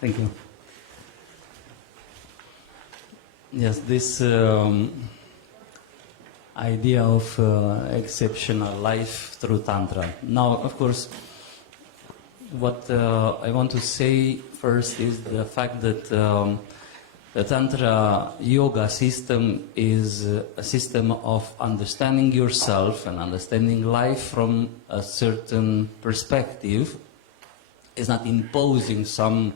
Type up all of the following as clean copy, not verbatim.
Thank you. Yes, this idea of exceptional life through Tantra. Now, of course, what I want to say first is the fact that the Tantra yoga system is a system of understanding yourself and understanding life from a certain perspective. It's not imposing some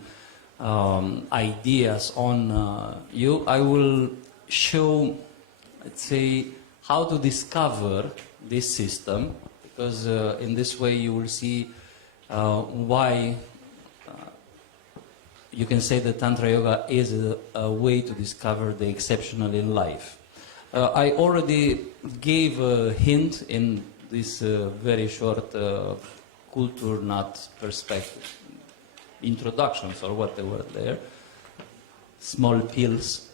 ideas on you. I will show, let's say, how to discover this system, because in this way you will see why you can say that Tantra Yoga is a way to discover the exceptional in life. I already gave a hint in this very short culture nut perspective, introductions or what they were there, small pills.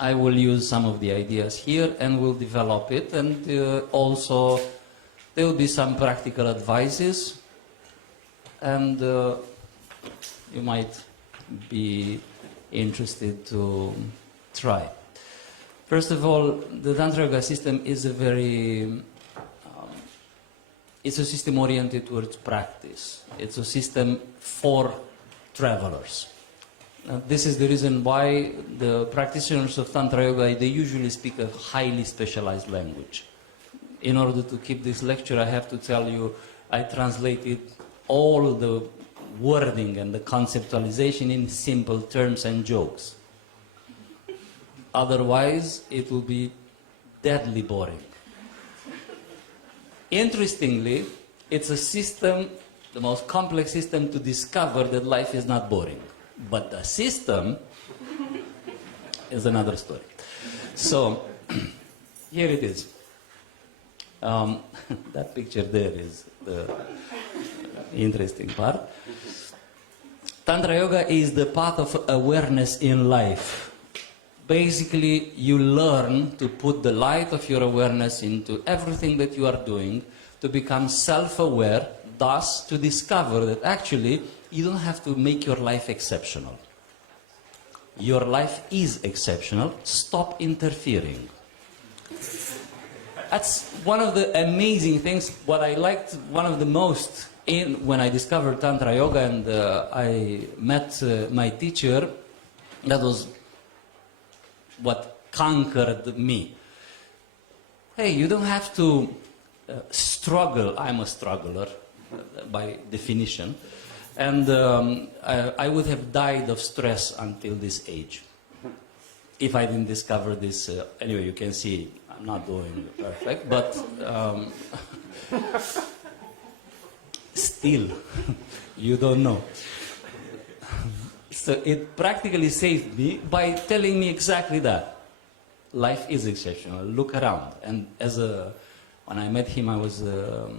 I will use some of the ideas here and will develop it, and also there will be some practical advices, and you might be interested to try. First of all, the Tantra Yoga system is a very, it's a system oriented towards practice. It's a system for travelers. This is the reason why the practitioners of Tantra Yoga, they usually speak a highly specialized language. In order to keep this lecture, I have to tell you, I translated all the wording and the conceptualization in simple terms and jokes. Otherwise, it will be deadly boring. Interestingly, it's a system, the most complex system, to discover that life is not boring. But the system is another story. So, here it is. That picture there is the interesting part. Tantra Yoga is the path of awareness in life. Basically, you learn to put the light of your awareness into everything that you are doing, to become self-aware, thus to discover that actually you don't have to make your life exceptional. Your life is exceptional. Stop interfering. That's one of the amazing things. What I liked, one of the most, when I discovered Tantra Yoga and I met my teacher, that was what conquered me. Hey, you don't have to struggle. I'm a struggler by definition. And I would have died of stress until this age if I didn't discover this. Anyway, you can see I'm not doing perfect, but still, you don't know. So it practically saved me by telling me exactly that. Life is exceptional. Look around. And when I met him, I was a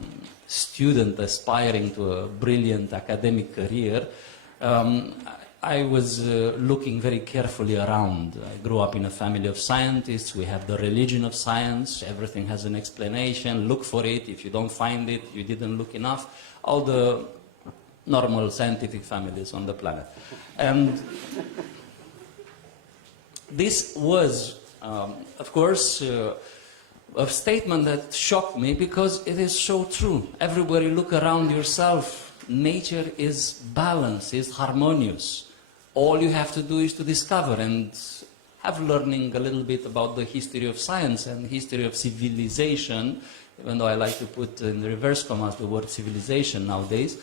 student aspiring to a brilliant academic career. I was looking very carefully around. I grew up in a family of scientists. We have the religion of science. Everything has an explanation. Look for it. If you don't find it, you didn't look enough. All the normal scientific families on the planet. And this was, of course, a statement that shocked me because it is so true. Everybody look around yourself. Nature is balanced, is harmonious. All you have to do is to discover and have learning a little bit about the history of science and history of civilization, even though I like to put in reverse commas the word civilization nowadays.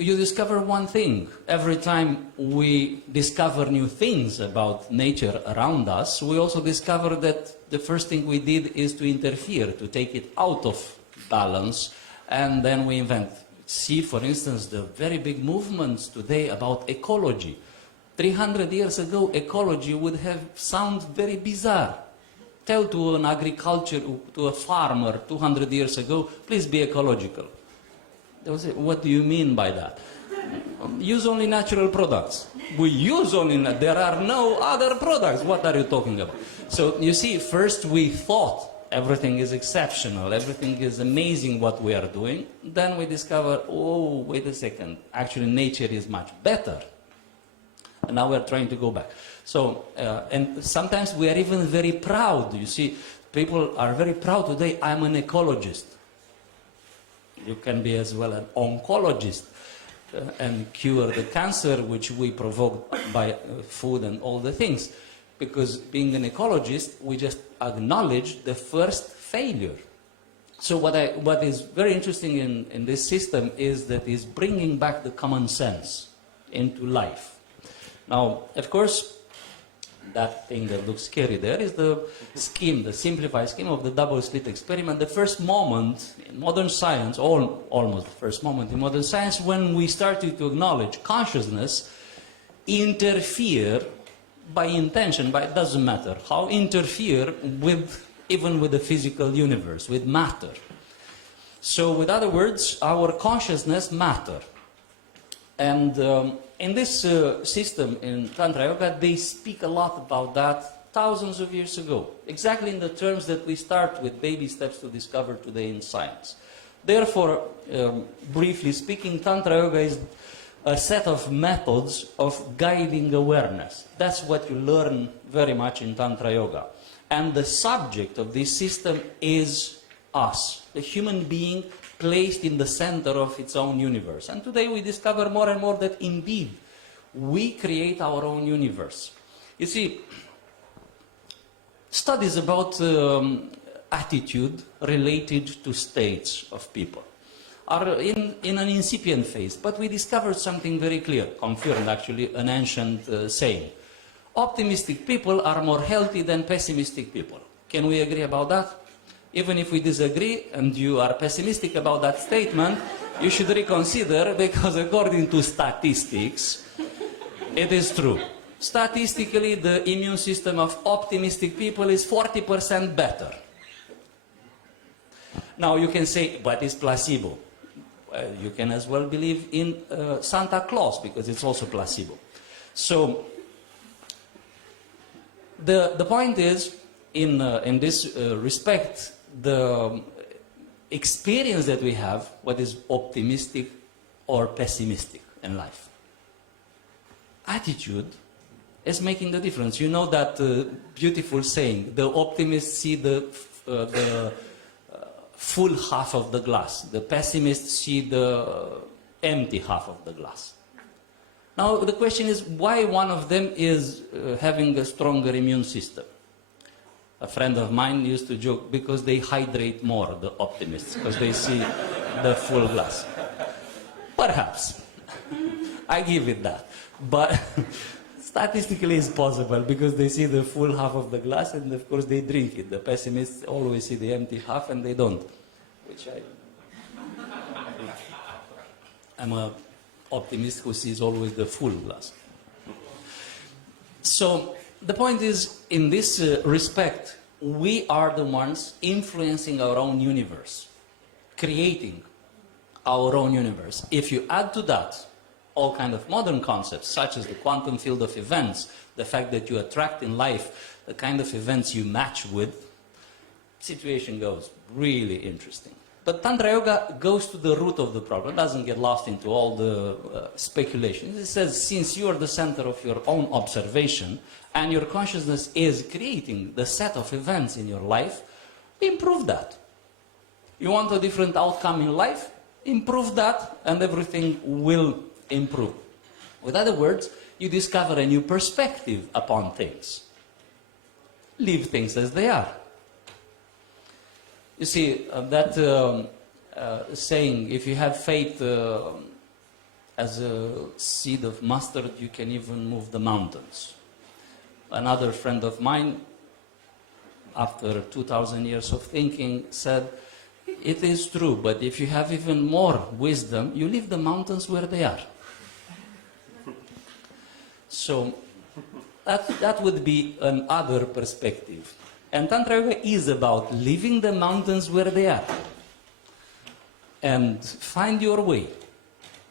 You discover one thing. Every time we discover new things about nature around us, we also discover that the first thing we did is to interfere, to take it out of balance, and then we invent. See, for instance, the very big movements today about ecology. 300 years ago, ecology would have sounded very bizarre. Tell to an agriculture, to a farmer 200 years ago, please be ecological. They will say, what do you mean by that? Use only natural products. We use only, there are no other products. What are you talking about? So you see, first we thought everything is exceptional, everything is amazing what we are doing, then we discover, oh, wait a second, actually nature is much better. And now we're trying to go back. So, and sometimes we are even very proud. You see, people are very proud today, I'm an ecologist. You can be as well an oncologist and cure the cancer which we provoke by food and all the things. Because being an ecologist, we just acknowledge the first failure. So what is very interesting in this system is that it's bringing back the common sense into life. Now, of course, that thing that looks scary there is the scheme, the simplified scheme of the double-slit experiment. The first moment in modern science, almost the first moment in modern science, when we started to acknowledge consciousness interfere by intention, but it doesn't matter how, interfere with, even with the physical universe, with matter. So, with other words, our consciousness matter. And in this system, in Tantra-yoga, they speak a lot about that thousands of years ago, exactly in the terms that we start with baby steps to discover today in science. Therefore, briefly speaking, Tantra-yoga is a set of methods of guiding awareness. That's what you learn very much in Tantra-yoga. And the subject of this system is us, the human being placed in the center of its own universe. And today we discover more and more that indeed we create our own universe. You see, studies about attitude related to states of people are in an incipient phase, but we discovered something very clear, confirmed actually an ancient saying. Optimistic people are more healthy than pessimistic people. Can we agree about that? Even if we disagree and you are pessimistic about that statement, you should reconsider, because according to statistics, it is true. Statistically, the immune system of optimistic people is 40% better. Now you can say, but it's placebo. You can as well believe in Santa Claus, because it's also placebo. So the point is, in this respect, the experience that we have, what is optimistic or pessimistic in life. Attitude is making the difference. You know that beautiful saying, the optimists see the full half of the glass, the pessimists see the empty half of the glass. Now the question is, why one of them is having a stronger immune system? A friend of mine used to joke, because they hydrate more, the optimists, because they see the full glass. Perhaps. I give it that. But statistically it's possible, because they see the full half of the glass and of course they drink it. The pessimists always see the empty half and they don't. Which I'm an optimist who sees always the full glass. So the point is, in this respect, we are the ones influencing our own universe, creating our own universe. If you add to that all kind of modern concepts, such as the quantum field of events, the fact that you attract in life the kind of events you match with, situation goes really interesting. But Tantra Yoga goes to the root of the problem, doesn't get lost into all the speculations. It says, since you are the center of your own observation, and your consciousness is creating the set of events in your life, improve that. You want a different outcome in life? Improve that, and everything will improve. With other words, you discover a new perspective upon things. Leave things as they are. You see, that saying, if you have faith as a seed of mustard, you can even move the mountains. Another friend of mine, after 2,000 years of thinking, said, it is true, but if you have even more wisdom, you leave the mountains where they are. So that would be another perspective. And Tantra Yoga is about leaving the mountains where they are and find your way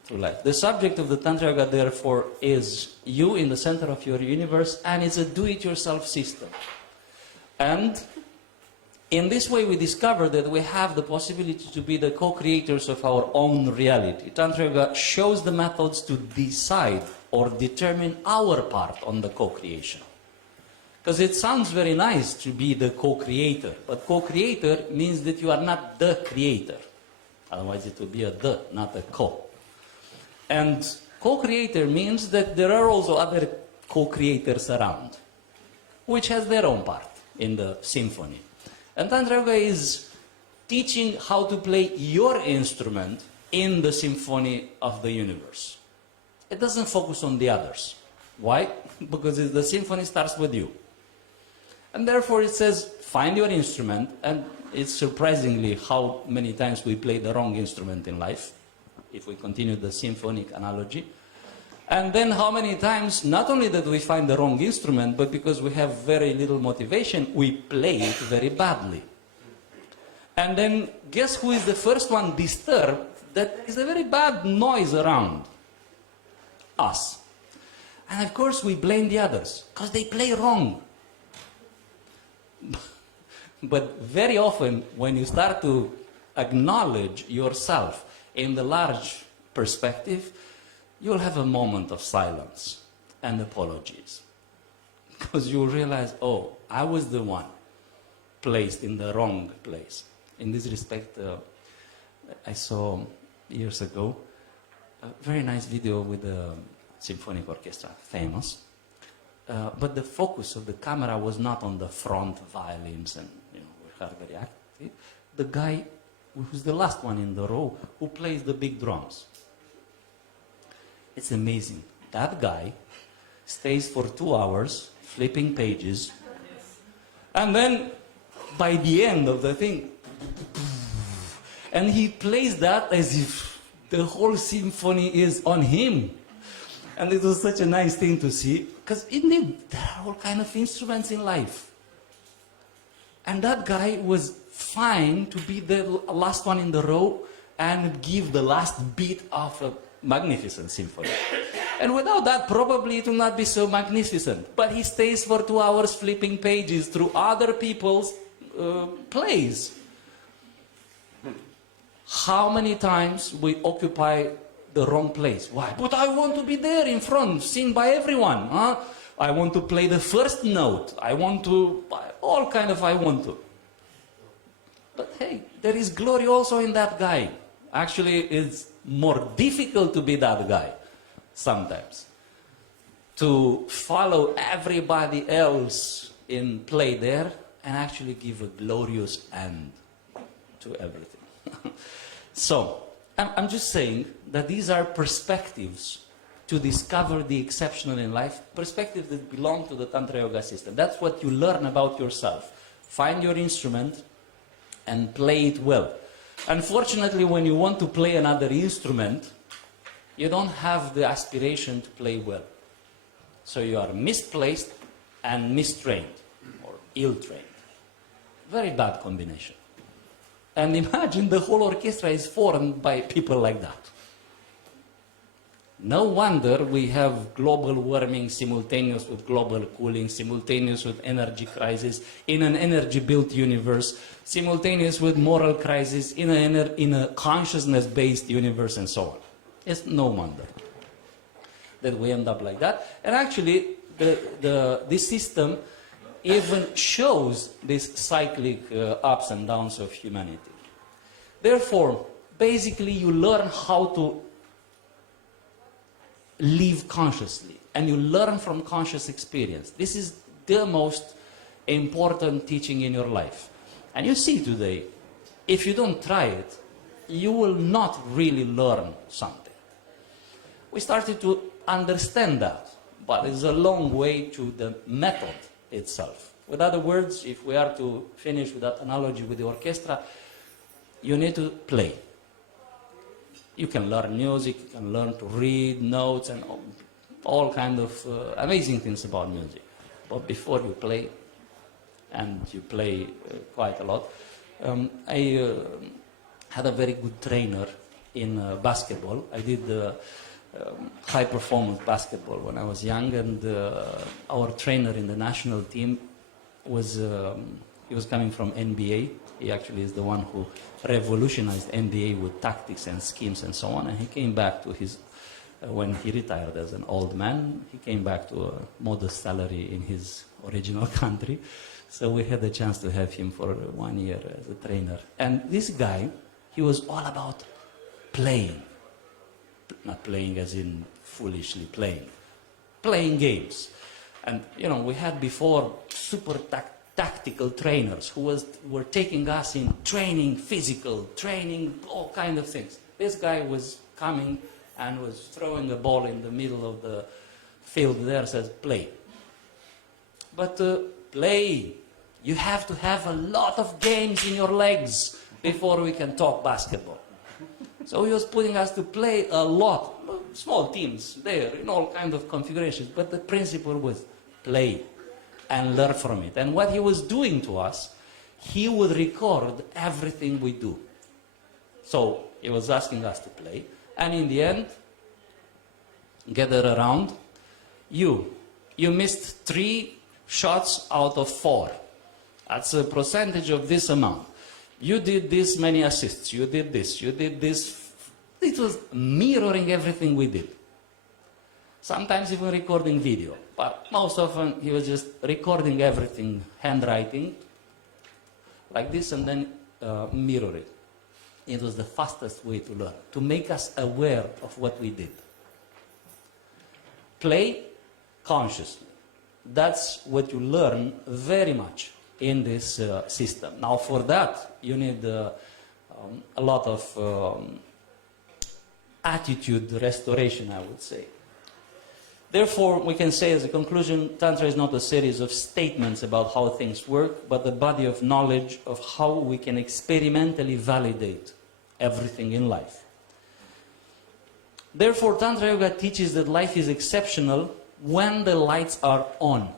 through life. The subject of the Tantra Yoga, therefore, is you in the center of your universe, and it's a do-it-yourself system. And In this way, we discover that we have the possibility to be the co-creators of our own reality. Tantra Yoga shows the methods to decide or determine our part on the co-creation. Because it sounds very nice to be the co-creator, but co-creator means that you are not the creator. Otherwise it would be a the, not a co. And co-creator means that there are also other co-creators around, which has their own part in the symphony. And Tantra Yoga is teaching how to play your instrument in the symphony of the universe. It doesn't focus on the others. Why? Because the symphony starts with you. And therefore it says, find your instrument, and it's surprisingly how many times we play the wrong instrument in life, if we continue the symphonic analogy. And then how many times, not only that we find the wrong instrument, but because we have very little motivation, we play it very badly. And then guess who is the first one disturbed that there is a very bad noise around? Us. And of course we blame the others, because they play wrong. But very often, when you start to acknowledge yourself in the large perspective, you'll have a moment of silence and apologies. Because you'll realize, oh, I was the one placed in the wrong place. In this respect, I saw years ago a very nice video with the symphonic orchestra, famous. But the focus of the camera was not on the front violins and, we are very active. The guy who's the last one in the row who plays the big drums. It's amazing. That guy stays for 2 hours flipping pages, and then by the end of the thing, and he plays that as if the whole symphony is on him. And it was such a nice thing to see, because indeed, there are all kinds of instruments in life. And that guy was fine to be the last one in the row and give the last beat of a magnificent symphony. And without that, probably it will not be so magnificent. But he stays for 2 hours flipping pages through other people's plays. How many times we occupy the wrong place? Why? But I want to be there in front, seen by everyone. Huh? I want to play the first note. I want to, all kind of I want to. But hey, there is glory also in that guy. Actually, it's more difficult to be that guy sometimes. To follow everybody else in play there and actually give a glorious end to everything. So, I'm just saying that these are perspectives to discover the exceptional in life, perspectives that belong to the Tantra Yoga system. That's what you learn about yourself. Find your instrument and play it well. Unfortunately, when you want to play another instrument, you don't have the aspiration to play well. So you are misplaced and mistrained, or ill-trained. Very bad combination. And imagine the whole orchestra is formed by people like that. No wonder we have global warming simultaneous with global cooling, simultaneous with energy crisis in an energy-built universe, simultaneous with moral crisis in a consciousness-based universe, and so on. It's no wonder that we end up like that. And actually, this system even shows these cyclic ups and downs of humanity. Therefore, basically, you learn how to live consciously, and you learn from conscious experience. This is the most important teaching in your life. And you see today, if you don't try it, you will not really learn something. We started to understand that, but it's a long way to the method itself. With other words, if we are to finish with that analogy with the orchestra, you need to play. You can learn music, you can learn to read notes and all kind of amazing things about music. But before you play, and you play quite a lot, I had a very good trainer in basketball. I did high performance basketball when I was young, and our trainer in the national team was He was coming from NBA. He actually is the one who revolutionized NBA with tactics and schemes and so on. And he came back to his, when he retired as an old man, he came back to a modest salary in his original country. So we had the chance to have him for 1 year as a trainer. And this guy, he was all about playing. Not playing as in foolishly playing. Playing games. And, you know, we had before super tactical trainers who were taking us in training, physical, training, all kind of things. This guy was coming and was throwing a ball in the middle of the field there, says, play. But play, you have to have a lot of games in your legs before we can talk basketball. So he was putting us to play a lot, small teams there, in all kinds of configurations, but the principle was play and learn from it. And what he was doing to us, he would record everything we do. So he was asking us to play, and in the end, gather around, you missed 3 shots out of 4. That's a percentage of this amount. You did this many assists, you did this, you did this. It was mirroring everything we did. Sometimes even recording video. But most often he was just recording everything, handwriting, like this, and then mirror it. It was the fastest way to learn, to make us aware of what we did. Play consciously. That's what you learn very much in this system. Now for that, you need a lot of attitude restoration, I would say. Therefore, we can say as a conclusion, Tantra is not a series of statements about how things work, but a body of knowledge of how we can experimentally validate everything in life. Therefore, Tantra Yoga teaches that life is exceptional when the lights are on.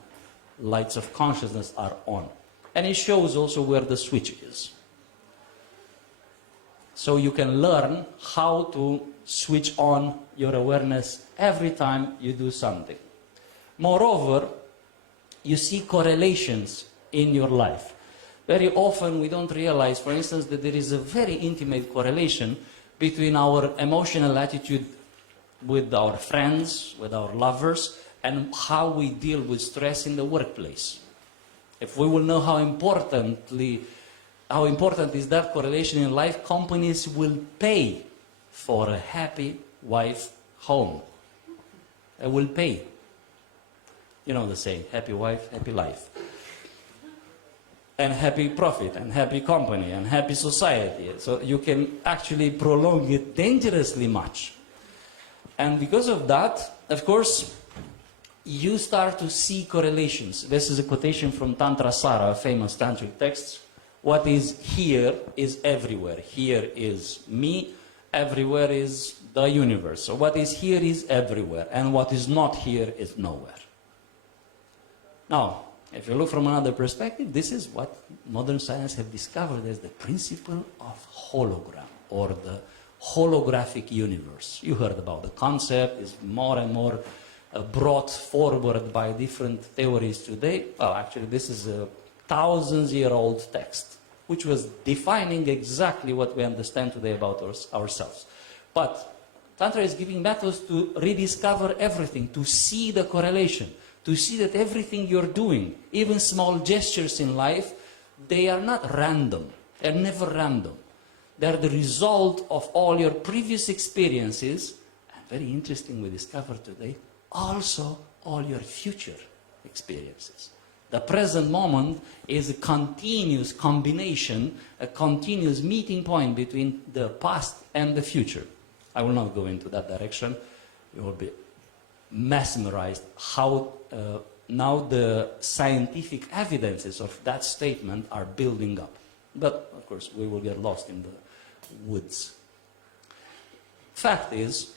Lights of consciousness are on. And it shows also where the switch is. So you can learn how to switch on your awareness every time you do something. Moreover, you see correlations in your life. Very often we don't realize, for instance, that there is a very intimate correlation between our emotional attitude with our friends, with our lovers, and how we deal with stress in the workplace. If we will know how important is that correlation in life, companies will pay for a happy wife home. They will pay. You know the saying, happy wife, happy life. And happy profit, and happy company, and happy society. So you can actually prolong it dangerously much. And because of that, of course, you start to see correlations. This is a quotation from Tantra Sara, a famous tantric text. What is here is everywhere. Here is me, everywhere is the universe. So what is here is everywhere, and what is not here is nowhere. Now, if you look from another perspective, this is what modern science have discovered as the principle of hologram, or the holographic universe. You heard about the concept, is more and more brought forward by different theories today. Well, actually, this is a thousands-year-old text, which was defining exactly what we understand today about ourselves. But Tantra is giving methods to rediscover everything, to see the correlation, to see that everything you're doing, even small gestures in life, they are not random. They're never random. They're the result of all your previous experiences, and very interesting we discovered today, also all your future experiences. The present moment is a continuous combination, a continuous meeting point between the past and the future. I will not go into that direction. You will be mesmerized how now the scientific evidences of that statement are building up. But, of course, we will get lost in the woods. Fact is,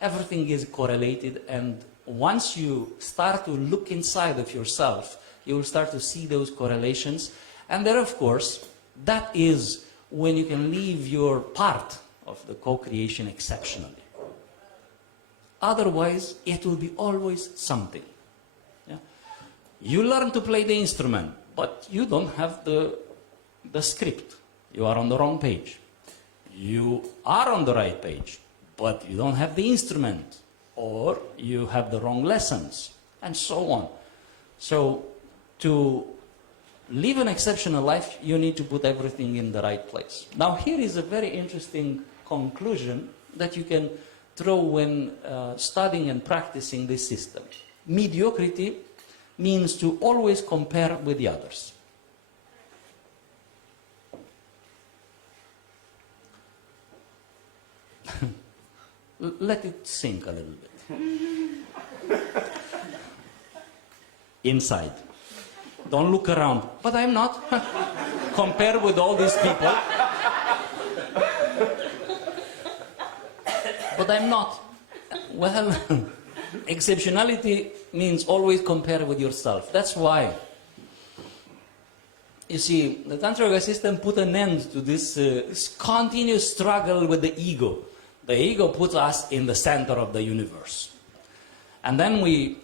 everything is correlated, and once you start to look inside of yourself, you will start to see those correlations. And then, of course, that is when you can leave your part of the co-creation exceptionally. Otherwise, it will be always something. Yeah? You learn to play the instrument. but you don't have the script. You are on the wrong page. You are on the right page, but you don't have the instrument, or you have the wrong lessons, and so on. So to live an exceptional life, you need to put everything in the right place. Now here is a very interesting conclusion that you can throw when studying and practicing this system. Mediocrity means to always compare with the others. Let it sink a little bit. Inside. Don't look around. But I'm not. Compare with all these people. But I'm not. Well, exceptionality means always compare with yourself. That's why. You see, the Tantra Yoga system put an end to this continuous struggle with the ego. The ego puts us in the center of the universe. And then we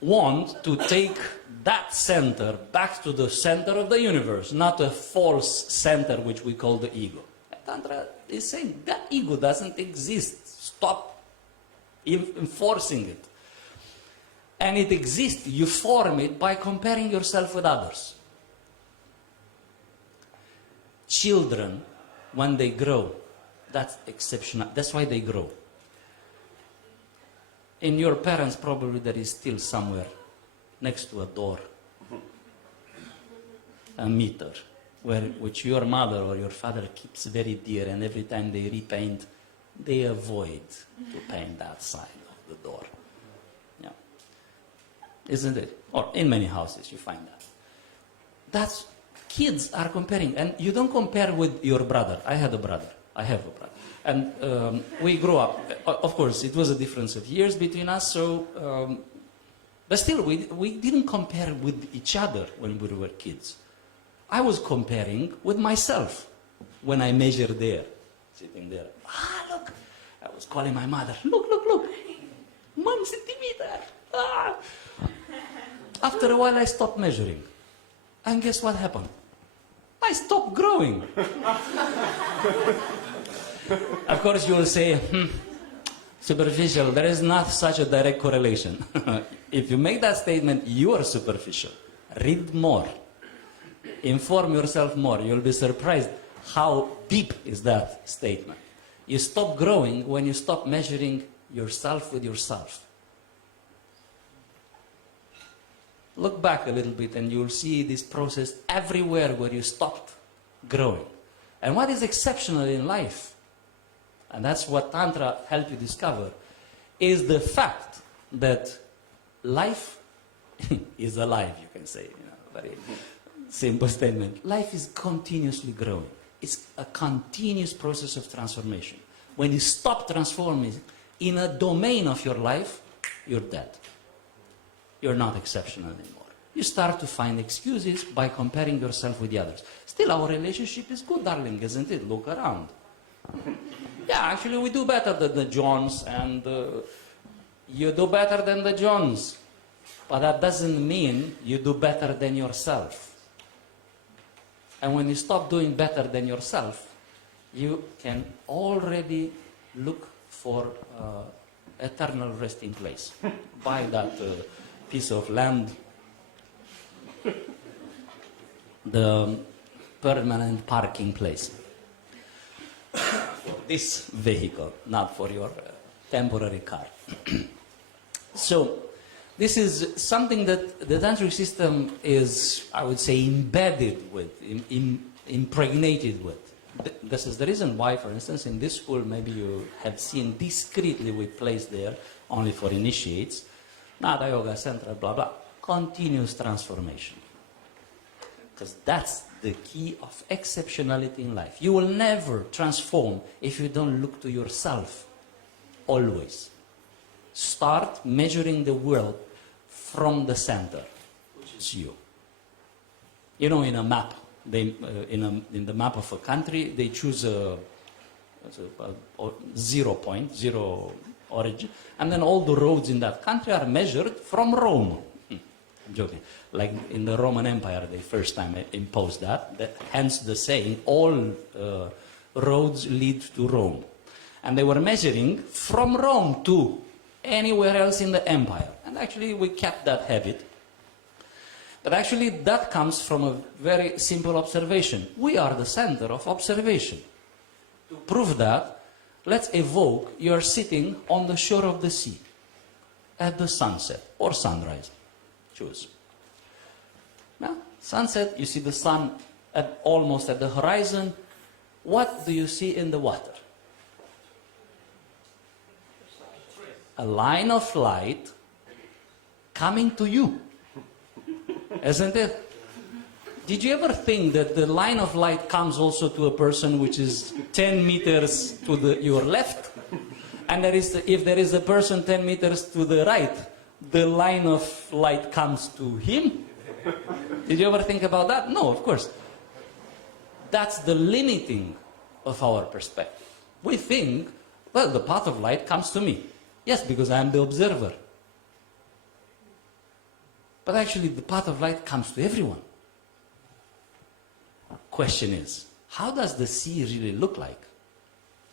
want to take that center back to the center of the universe, not a false center which we call the ego. Tantra is saying that ego doesn't exist. Stop enforcing it. And it exists. You form it by comparing yourself with others. Children, when they grow, that's exceptional. That's why they grow. In your parents, probably there is still somewhere next to a door a meter which your mother or your father keeps very dear, and every time they repaint, they avoid to paint that side of the door. Yeah. Isn't it? Or in many houses you find that. That's kids are comparing, and you don't compare with your brother. I have a brother. And we grew up. Of course, it was a difference of years between us, so but still, we didn't compare with each other when we were kids. I was comparing with myself when I measured there, sitting there. Ah, look! I was calling my mother, look, 1 centimeter! Ah. After a while, I stopped measuring. And guess what happened? I stopped growing. Of course, you will say, superficial. There is not such a direct correlation. If you make that statement, you are superficial. Read more. Inform yourself more. You'll be surprised how deep is that statement. You stop growing when you stop measuring yourself with yourself. Look back a little bit and you'll see this process everywhere where you stopped growing. And what is exceptional in life, and that's what Tantra helps you discover, is the fact that life is alive, you can say. Very simple statement. Life is continuously growing. It's a continuous process of transformation. When you stop transforming in a domain of your life, you're dead. You're not exceptional anymore. You start to find excuses by comparing yourself with the others. Still, our relationship is good, darling, isn't it? Look around. Yeah, actually, we do better than the Johns, and you do better than the Johns. But that doesn't mean you do better than yourself. And when you stop doing better than yourself, you can already look for eternal resting place. Buy that piece of land, the permanent parking place for this vehicle, not for your temporary car. So this is something that the tantric system is, I would say, embedded with, impregnated with. This is the reason why, for instance, in this school, maybe you have seen discreetly we place there, only for initiates, Nada Yoga Center, blah, blah. Continuous transformation. Because that's the key of exceptionality in life. You will never transform if you don't look to yourself. Always. Start measuring the world from the center, which is you. You know, in a map, in the map of a country, they choose a 0 point, 0 origin, and then all the roads in that country are measured from Rome. I'm joking. Like in the Roman Empire, they first time imposed that hence the saying, all roads lead to Rome. And they were measuring from Rome to anywhere else in the empire. And actually we kept that habit. But actually that comes from a very simple observation. We are the center of observation. To prove that, let's evoke you're sitting on the shore of the sea at the sunset or sunrise. Choose. Now, sunset, you see the sun almost at the horizon. What do you see in the water? A line of light coming to you. Isn't it? Did you ever think that the line of light comes also to a person which is 10 meters to your left? And if there is a person 10 meters to the right, the line of light comes to him? Did you ever think about that? No, of course. That's the limiting of our perspective. We think, well, the path of light comes to me. Yes, because I am the observer. But actually, the path of light comes to everyone. Question is, how does the sea really look like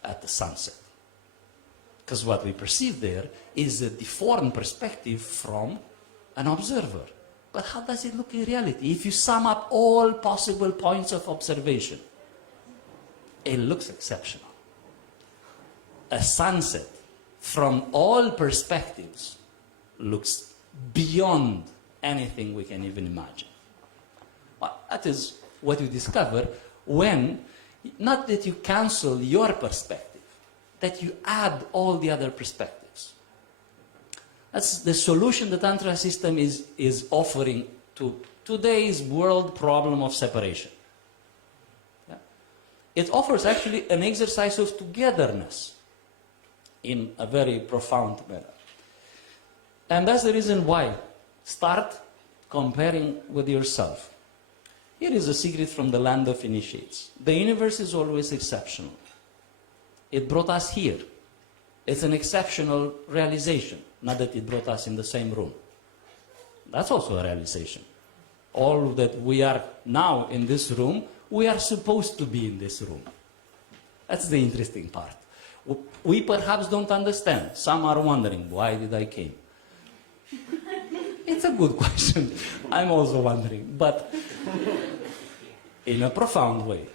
at the sunset? Because what we perceive there is a deformed perspective from an observer. But how does it look in reality? If you sum up all possible points of observation, it looks exceptional. A sunset from all perspectives looks beyond anything we can even imagine. Well, that is what you discover when, not that you cancel your perspective, that you add all the other perspectives. That's the solution the Tantra system is offering to today's world problem of separation. Yeah? It offers actually an exercise of togetherness in a very profound manner. And that's the reason why. Start comparing with yourself. Here is a secret from the land of initiates. The universe is always exceptional. It brought us here. It's an exceptional realization, not that it brought us in the same room. That's also a realization. All that we are now in this room, we are supposed to be in this room. That's the interesting part. We perhaps don't understand. Some are wondering, why did I came? It's a good question. I'm also wondering, but in a profound way.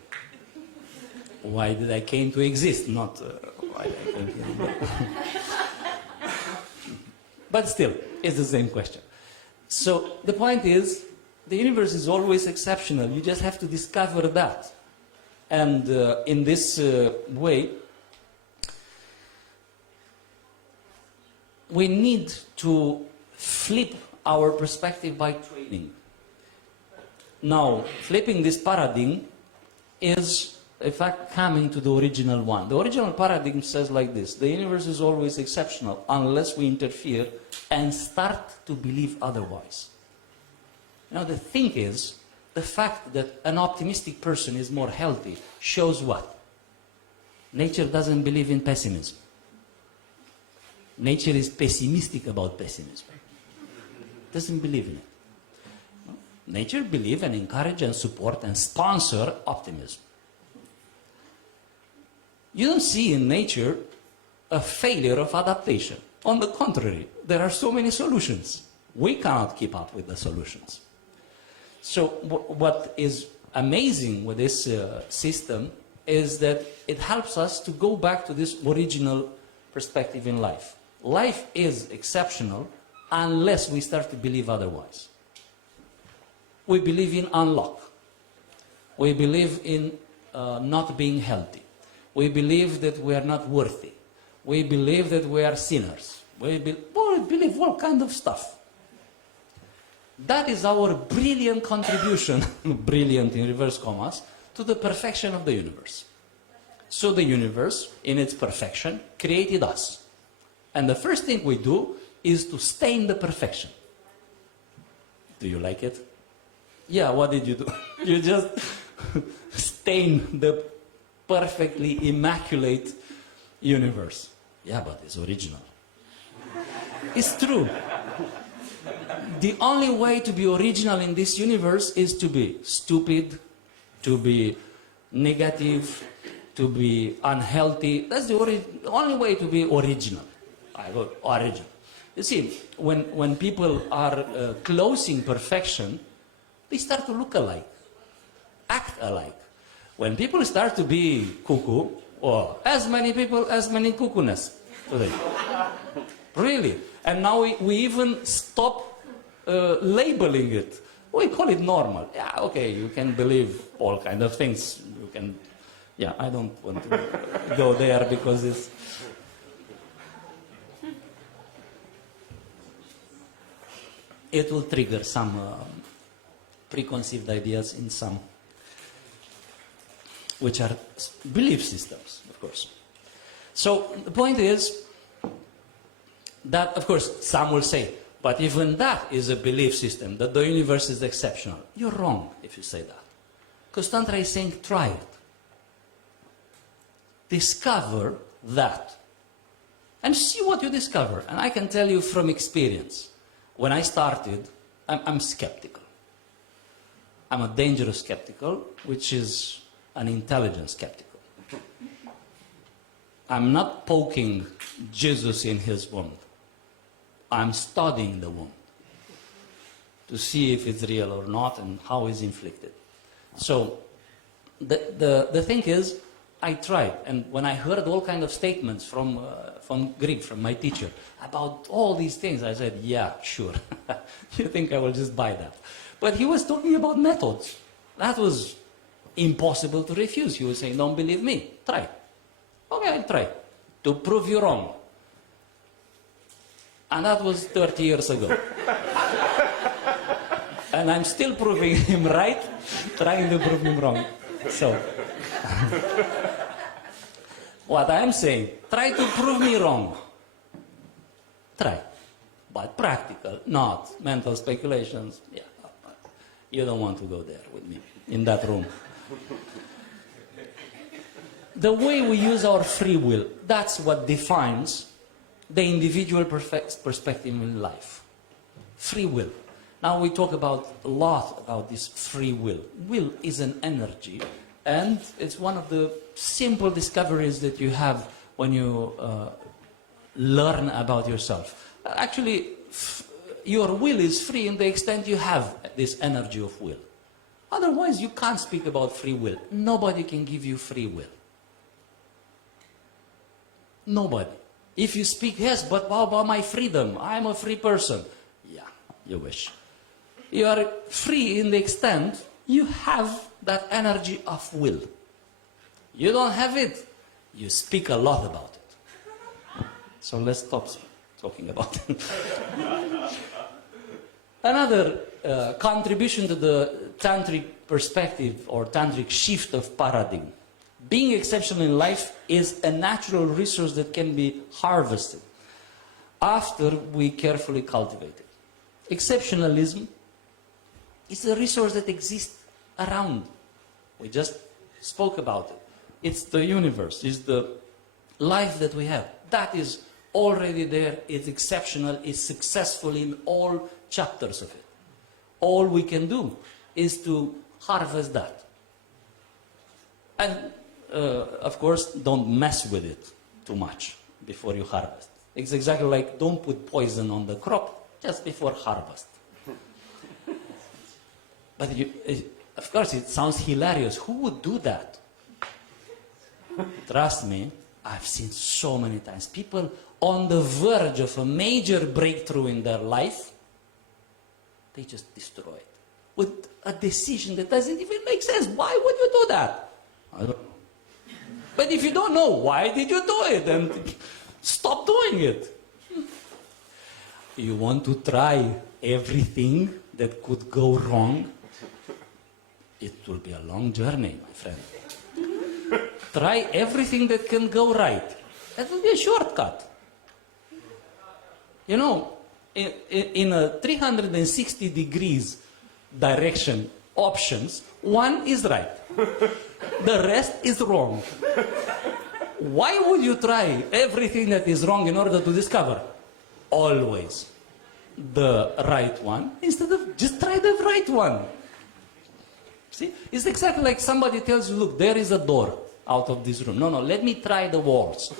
Why did I came to exist? Not why I came to exist. But still, it's the same question. So the point is, the universe is always exceptional. You just have to discover that. And in this way, we need to flip our perspective by training. Now, flipping this paradigm is, in fact, coming to the original one. The original paradigm says like this: the universe is always exceptional unless we interfere and start to believe otherwise. Now, the thing is, the fact that an optimistic person is more healthy shows what? Nature doesn't believe in pessimism. Nature is pessimistic about pessimism. Doesn't believe in it. Nature believes and encourage and support and sponsor optimism. You don't see in nature a failure of adaptation. On the contrary, there are so many solutions. We cannot keep up with the solutions. So what is amazing with this system is that it helps us to go back to this original perspective in life. Life is exceptional unless we start to believe otherwise. We believe in unlock. We believe in not being healthy. We believe that we are not worthy. We believe that we are sinners. We believe all kind of stuff. That is our brilliant contribution, brilliant in reverse commas, to the perfection of the universe. So the universe, in its perfection, created us. And the first thing we do is to stain the perfection. Do you like it? Yeah, what did you do? You just stain the perfectly immaculate universe. Yeah, but it's original. It's true. the only way to be original in this universe is to be stupid, to be negative, to be unhealthy. That's the only way to be original. I wrote origin. You see, when people are closing perfection, they start to look alike, act alike. When people start to be cuckoo, or as many people, as many cuckoo-ness today. Really. And now we even stop labeling it. We call it normal. Yeah, okay, you can believe all kind of things. You can, yeah, I don't want to go there because it's... It will trigger some preconceived ideas in some, which are belief systems, of course. So the point is that, of course, some will say, but even that is a belief system, that the universe is exceptional. You're wrong if you say that. Because Tantra is saying, try it. Discover that. And see what you discover. And I can tell you from experience, when I started, I'm skeptical. I'm a dangerous skeptical, which is an intelligent skeptical. I'm not poking Jesus in his wound. I'm studying the wound to see if it's real or not and how it's inflicted. So the thing is, I tried, and when I heard all kinds of statements from Greek, from my teacher, about all these things, I said, yeah, sure. You think I will just buy that? But he was talking about methods. That was impossible to refuse. He was saying, don't believe me, try. Okay, I'll try, to prove you wrong. And that was 30 years ago. And I'm still proving him right, trying to prove him wrong. So, what I'm saying, try to prove me wrong. Try. But practical, not mental speculations. Yeah, you don't want to go there with me, in that room. The way we use our free will, that's what defines the individual perspective in life. Free will. Now we talk a lot about this free will. Will is an energy, and it's one of the simple discoveries that you have when you learn about yourself. Actually, your will is free in the extent you have this energy of will. Otherwise, you can't speak about free will. Nobody can give you free will. Nobody. If you speak, yes, but how about my freedom? I'm a free person. Yeah, you wish. You are free in the extent you have that energy of will. You don't have it, you speak a lot about it. So let's stop talking about it. Another contribution to the tantric perspective or tantric shift of paradigm. Being exceptional in life is a natural resource that can be harvested after we carefully cultivate it. Exceptionalism is a resource that exists around. We just spoke about it. It's the universe, it's the life that we have. That is already there, it's exceptional, it's successful in all chapters of it. All we can do is to harvest that. And of course, don't mess with it too much before you harvest. It's exactly like don't put poison on the crop just before harvest. But of course, it sounds hilarious. Who would do that? Trust me, I've seen so many times. People on the verge of a major breakthrough in their life, they just destroy it. With a decision that doesn't even make sense. Why would you do that? I don't know. But if you don't know, why did you do it? And stop doing it. You want to try everything that could go wrong? It will be a long journey, my friend. Try everything that can go right. That will be a shortcut. You know, in a 360 degrees direction options, one is right. The rest is wrong. Why would you try everything that is wrong in order to discover? Always. the right one instead of just try the right one. See? It's exactly like somebody tells you, look, there is a door out of this room. No, let me try the walls.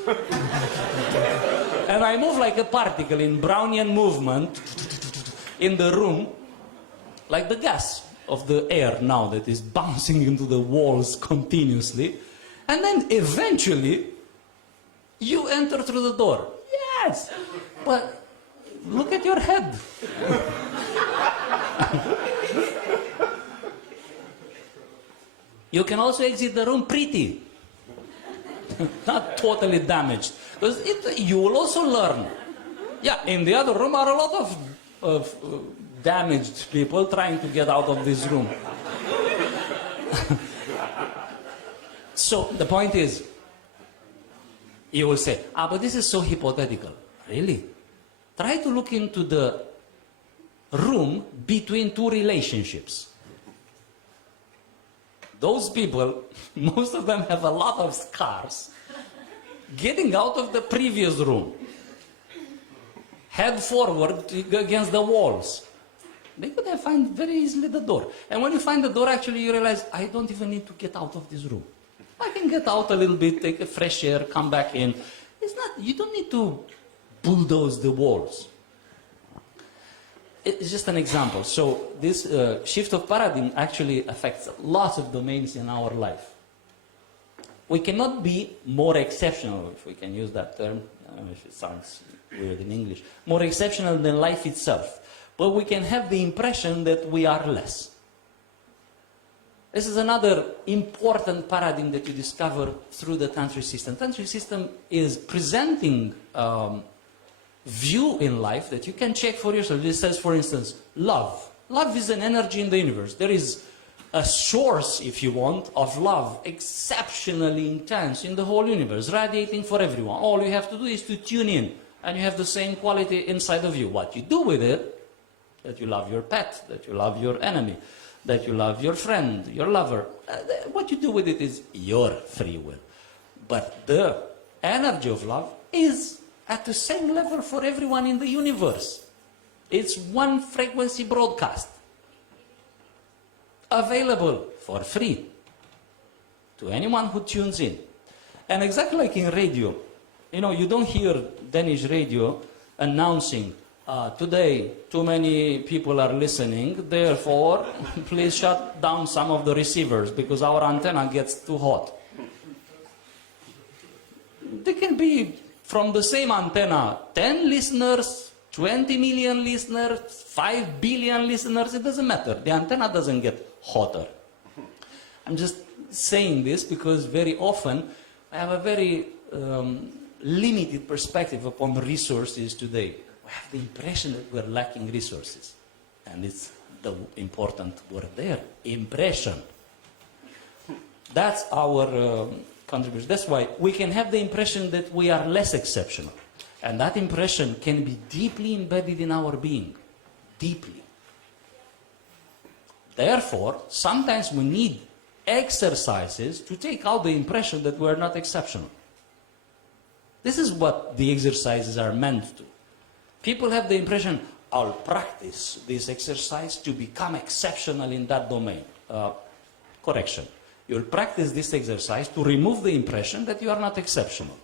And I move like a particle in Brownian movement in the room, like the gas of the air now that is bouncing into the walls continuously. And then eventually, you enter through the door. Yes, but look at your head. You can also exit the room pretty. Not totally damaged. Because you will also learn. Yeah, in the other room are a lot of damaged people trying to get out of this room. So the point is, you will say, but this is so hypothetical. Really? Try to look into the room between two relationships. Those people, most of them have a lot of scars getting out of the previous room. Head forward against the walls. They could have found very easily the door. And when you find the door, actually you realize, I don't even need to get out of this room. I can get out a little bit, take a fresh air, come back in. You don't need to bulldoze the walls. It's just an example. So this shift of paradigm actually affects lots of domains in our life. We cannot be more exceptional, if we can use that term. I don't know if it sounds weird in English. More exceptional than life itself. But we can have the impression that we are less. This is another important paradigm that you discover through the Tantra system. Tantra system is presenting view in life that you can check for yourself. It says, for instance, love. Love is an energy in the universe. There is a source, if you want, of love, exceptionally intense in the whole universe, radiating for everyone. All you have to do is to tune in, and you have the same quality inside of you. What you do with it, that you love your pet, that you love your enemy, that you love your friend, your lover, what you do with it is your free will. But the energy of love is at the same level for everyone in the universe. It's one frequency broadcast, available for free to anyone who tunes in. And exactly like in radio, you don't hear Danish radio announcing, today too many people are listening, therefore please shut down some of the receivers because our antenna gets too hot. They can be from the same antenna 10 listeners, 20 million listeners, 5 billion listeners, it doesn't matter. The antenna doesn't get hotter. I'm just saying this because very often I have a very limited perspective upon resources today. We have the impression that we're lacking resources. And it's the important word there, impression. That's our contribution. That's why we can have the impression that we are less exceptional. And that impression can be deeply embedded in our being. Deeply. Therefore, sometimes we need exercises to take out the impression that we're not exceptional. This is what the exercises are meant to. People have the impression, I'll practice this exercise to become exceptional in that domain. Correction. You'll practice this exercise to remove the impression that you are not exceptional.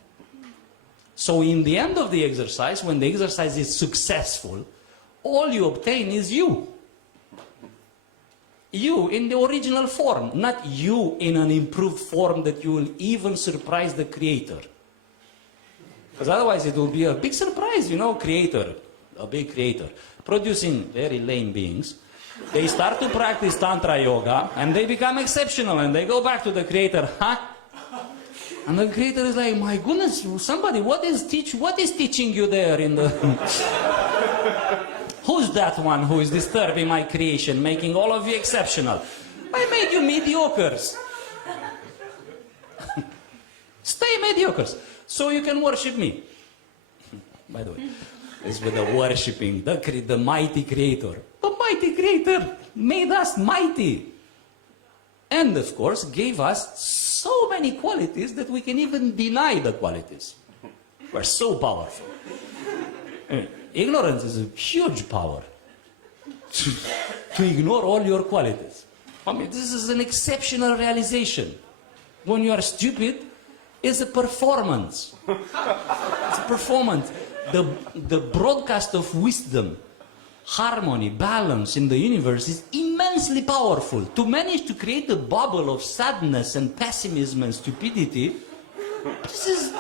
So in the end of the exercise, when the exercise is successful, all you obtain is you. You in the original form, not you in an improved form that you will even surprise the creator. Because otherwise it will be a big surprise, creator, a big creator, producing very lame beings. They start to practice tantra-yoga and they become exceptional and they go back to the creator, And the creator is like, my goodness, somebody, what is teaching you there in the... Who's that one who is disturbing my creation, making all of you exceptional? I made you mediocres. Stay mediocres, so you can worship me. By the way, it's with the worshipping, the mighty creator. The mighty creator made us mighty. And of course, gave us so many qualities that we can even deny the qualities. We're so powerful. Ignorance is a huge power. To ignore all your qualities. I mean, this is an exceptional realization. When you are stupid, it's a performance. It's a performance. The broadcast of wisdom, harmony, balance in the universe is immensely powerful. To manage to create a bubble of sadness and pessimism and stupidity, this is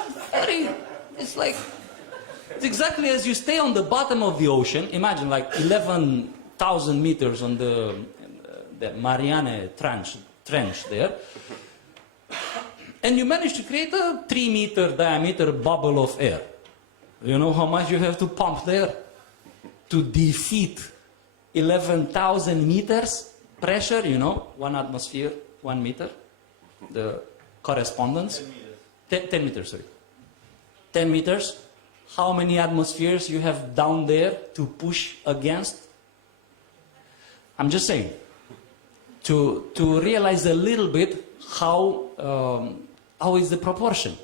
it's exactly as you stay on the bottom of the ocean. Imagine like 11,000 meters on the Mariana Trench there. And you manage to create a 3-meter diameter bubble of air. You know how much you have to pump there to defeat 11,000 meters pressure, 1 atmosphere, 1 meter, the correspondence. 10 meters, sorry. 10 meters. How many atmospheres you have down there to push against? I'm just saying, to realize a little bit how is the proportion.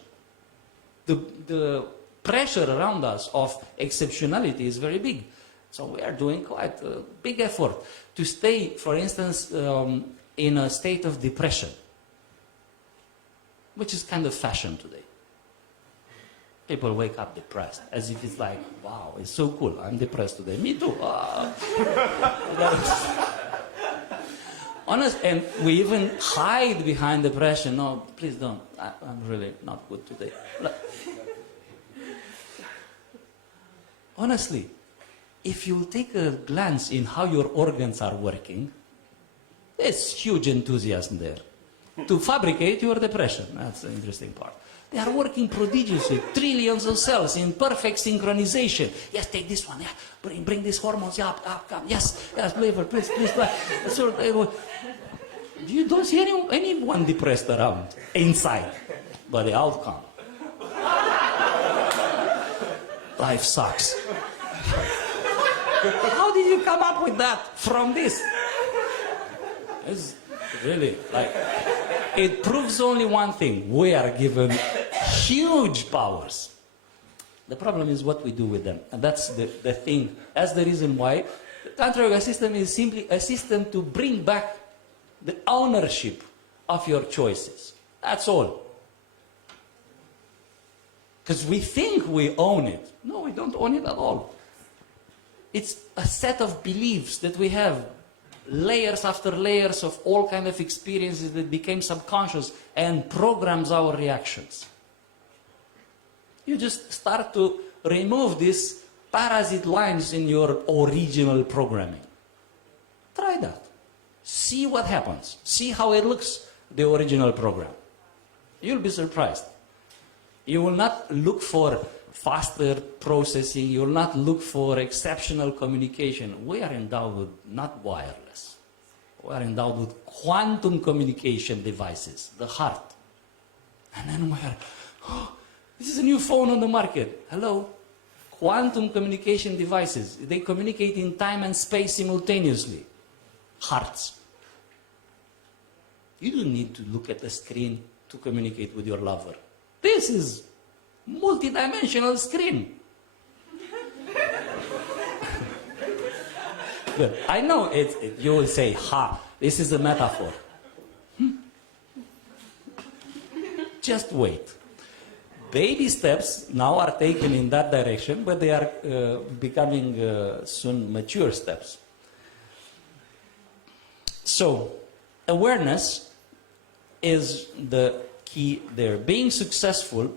The pressure around us of exceptionality is very big. So we are doing quite a big effort to stay, for instance, in a state of depression, which is kind of fashion today. People wake up depressed, as if it's like, wow, it's so cool, I'm depressed today. Me too. Honest, and we even hide behind depression. No, please don't. I'm really not good today. Honestly, if you take a glance in how your organs are working, there's huge enthusiasm there to fabricate your depression. That's the interesting part. They are working prodigiously, trillions of cells in perfect synchronization. Yes, take this one. Yeah, bring these hormones. Yeah, up, come. Yes, flavor, please. So, you don't see anyone depressed around inside, but the outcome. Life sucks. How did you come up with that from this? It's really like, it proves only one thing. We are given huge powers. The problem is what we do with them. And that's the thing. That's the reason why the Tantra Yoga system is simply a system to bring back the ownership of your choices. That's all. Because we think we own it. No, we don't own it at all. It's a set of beliefs that we have, layers after layers of all kind of experiences that became subconscious and programs our reactions. You just start to remove these parasite lines in your original programming. Try that. See what happens. See how it looks, the original program. You'll be surprised. You will not look for faster processing. You will not look for exceptional communication. We are endowed with not wireless. We are endowed with quantum communication devices, the heart. And then we are, this is a new phone on the market. Hello? Quantum communication devices. They communicate in time and space simultaneously. Hearts. You don't need to look at the screen to communicate with your lover. This is multi-dimensional screen. But I know you will say, this is a metaphor. Just wait. Baby steps now are taken in that direction, but they are becoming soon mature steps. So, awareness is the key there. Being successful,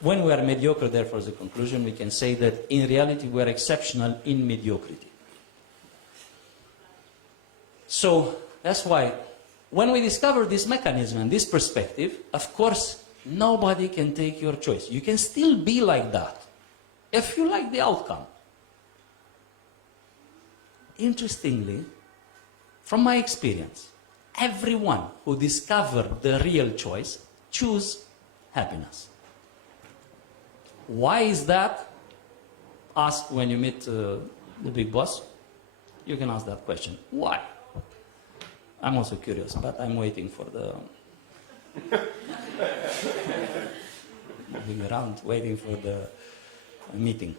when we are mediocre, therefore, as a conclusion, we can say that in reality we are exceptional in mediocrity. So, that's why when we discover this mechanism and this perspective, of course, nobody can take your choice. You can still be like that if you like the outcome. Interestingly, from my experience, everyone who discovered the real choice choose happiness. Why is that? Ask when you meet the big boss. You can ask that question. Why? I'm also curious, but I'm waiting for the... moving around, waiting for the meeting.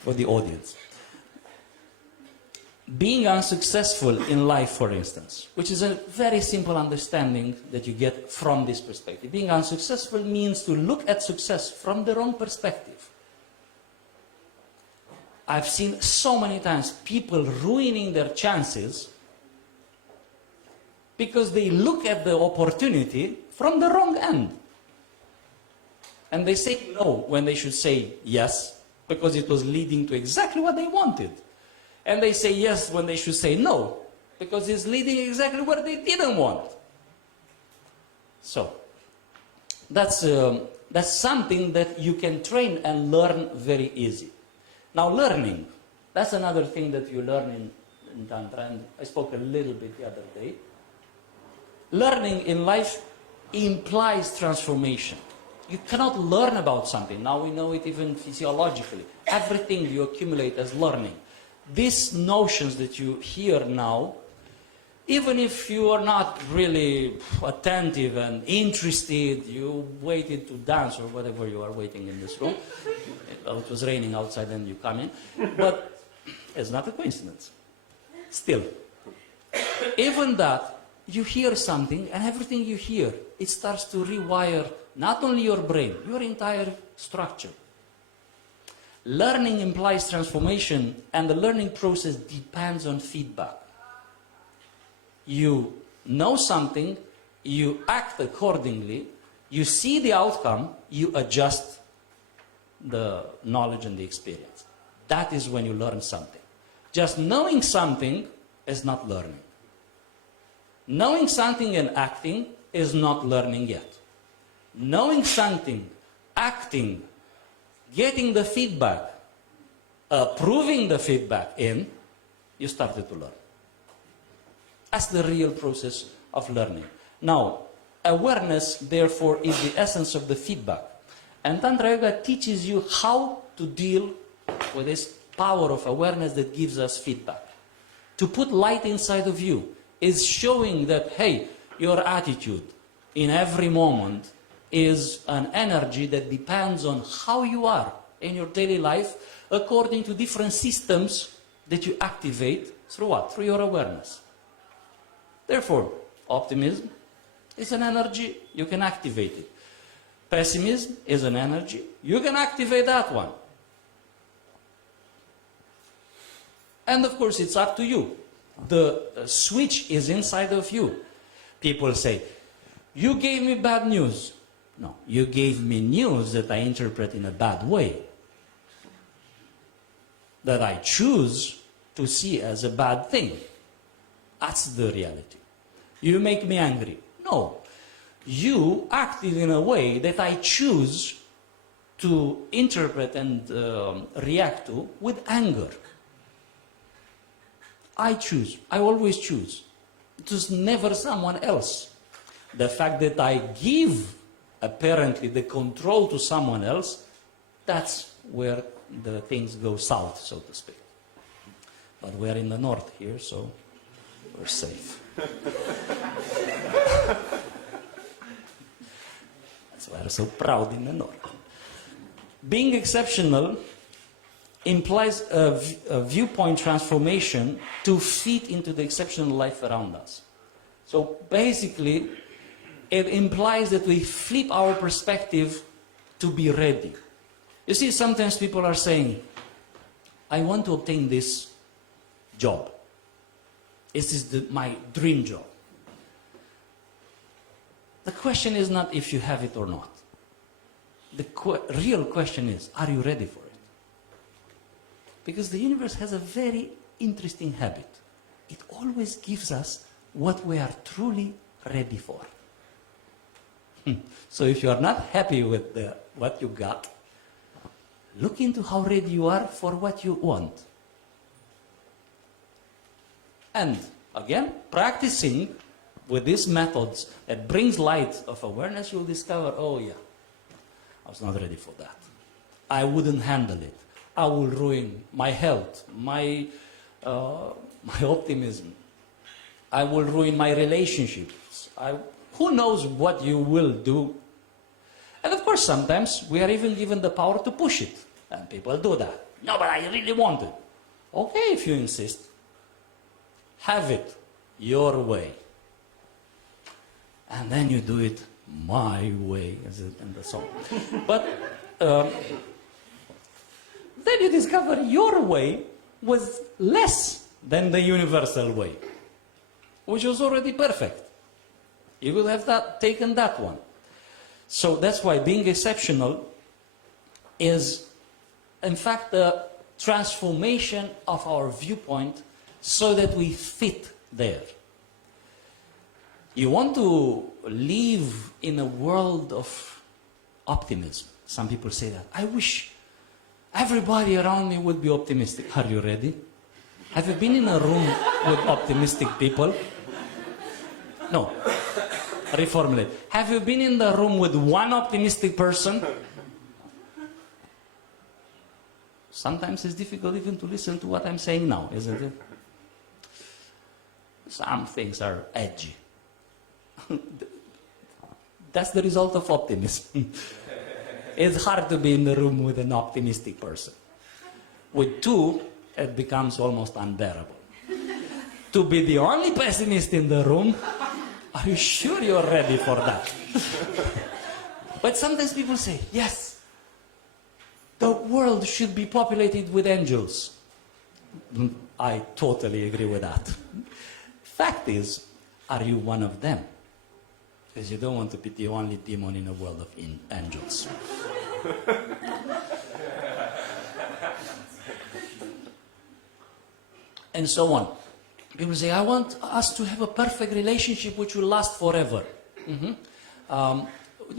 for the audience. Being unsuccessful in life, for instance, which is a very simple understanding that you get from this perspective. Being unsuccessful means to look at success from the wrong perspective. I've seen so many times people ruining their chances because they look at the opportunity from the wrong end. And they say no when they should say yes, because it was leading to exactly what they wanted. And they say yes when they should say no, because it's leading exactly where they didn't want. So, that's something that you can train and learn very easy. Now, learning, that's another thing that you learn in Tantra, and I spoke a little bit the other day. Learning in life implies transformation. You cannot learn about something. Now we know it even physiologically. Everything you accumulate as learning. These notions that you hear now, even if you are not really attentive and interested, you waited to dance or whatever you are waiting in this room. It was raining outside and you come in. But it's not a coincidence. Still, even that, you hear something, and everything you hear, it starts to rewire not only your brain, your entire structure. Learning implies transformation, and the learning process depends on feedback. You know something, you act accordingly, you see the outcome, you adjust the knowledge and the experience. That is when you learn something. Just knowing something is not learning. Knowing something and acting is not learning yet. Knowing something, acting, getting the feedback, approving the feedback in, you started to learn. That's the real process of learning. Now, awareness, therefore, is the essence of the feedback. And Tantra Yoga teaches you how to deal with this power of awareness that gives us feedback. To put light inside of you is showing that, hey, your attitude in every moment is an energy that depends on how you are in your daily life according to different systems that you activate through what? Through your awareness. Therefore, optimism is an energy, you can activate it. Pessimism is an energy, you can activate that one. And of course, it's up to you. The switch is inside of you. People say, you gave me bad news. No, you gave me news that I interpret in a bad way. That I choose to see as a bad thing. That's the reality. You make me angry. No, you acted in a way that I choose to interpret and react to with anger. I choose. I always choose. It was never someone else. The fact that I give, apparently, the control to someone else, that's where the things go south, so to speak. But we're in the north here, so we're safe. That's why we're so proud in the north. Being exceptional implies a viewpoint transformation to fit into the exceptional life around us. So basically, it implies that we flip our perspective to be ready. You see, sometimes people are saying, I want to obtain this job. This is my dream job. The question is not if you have it or not. The real question is, are you ready for it? Because the universe has a very interesting habit. It always gives us what we are truly ready for. So if you are not happy with what you got, look into how ready you are for what you want. And again, practicing with these methods that brings light of awareness, you'll discover, oh yeah, I was not ready for that. I wouldn't handle it. I will ruin my health, my optimism. I will ruin my relationships. Who knows what you will do? And of course, sometimes we are even given the power to push it. And people do that. No, but I really want it. Okay, if you insist. Have it your way. And then you do it my way, as in the song. But then you discover your way was less than the universal way, which was already perfect. You would have taken that one. So that's why being exceptional is, in fact, the transformation of our viewpoint so that we fit there. You want to live in a world of optimism. Some people say that. I wish everybody around me would be optimistic. Are you ready? Have you been in a room with optimistic people? No. Reformulate. Have you been in the room with one optimistic person? Sometimes it's difficult even to listen to what I'm saying now, isn't it? Some things are edgy. That's the result of optimism. It's hard to be in the room with an optimistic person. With two, it becomes almost unbearable. To be the only pessimist in the room, are you sure you're ready for that? But sometimes people say, yes, the world should be populated with angels. I totally agree with that. Fact is, are you one of them? Because you don't want to be the only demon in a world of angels. And so on. People say, I want us to have a perfect relationship which will last forever.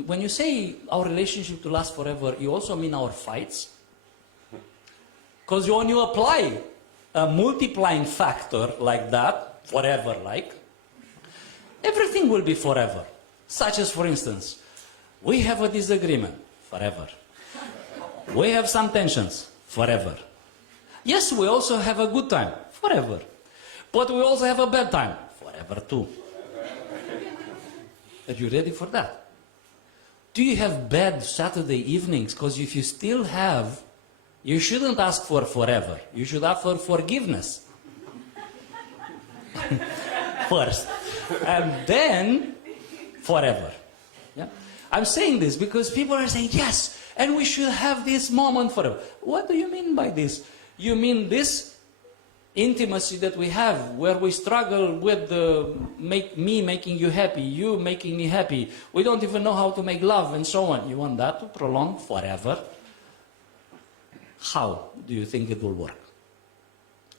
When you say our relationship to last forever, you also mean our fights? Because when you apply a multiplying factor like that, forever like, everything will be forever. Such as, for instance, we have a disagreement, forever. We have some tensions, forever. Yes, we also have a good time, forever. But we also have a bad time, forever too. Are you ready for that? Do you have bad Saturday evenings? Because if you still have, you shouldn't ask for forever. You should ask for forgiveness. First. And then, forever. Yeah? I'm saying this because people are saying, yes, and we should have this moment forever. What do you mean by this? You mean this intimacy that we have, where we struggle with me making you happy, you making me happy. We don't even know how to make love and so on. You want that to prolong forever? How do you think it will work?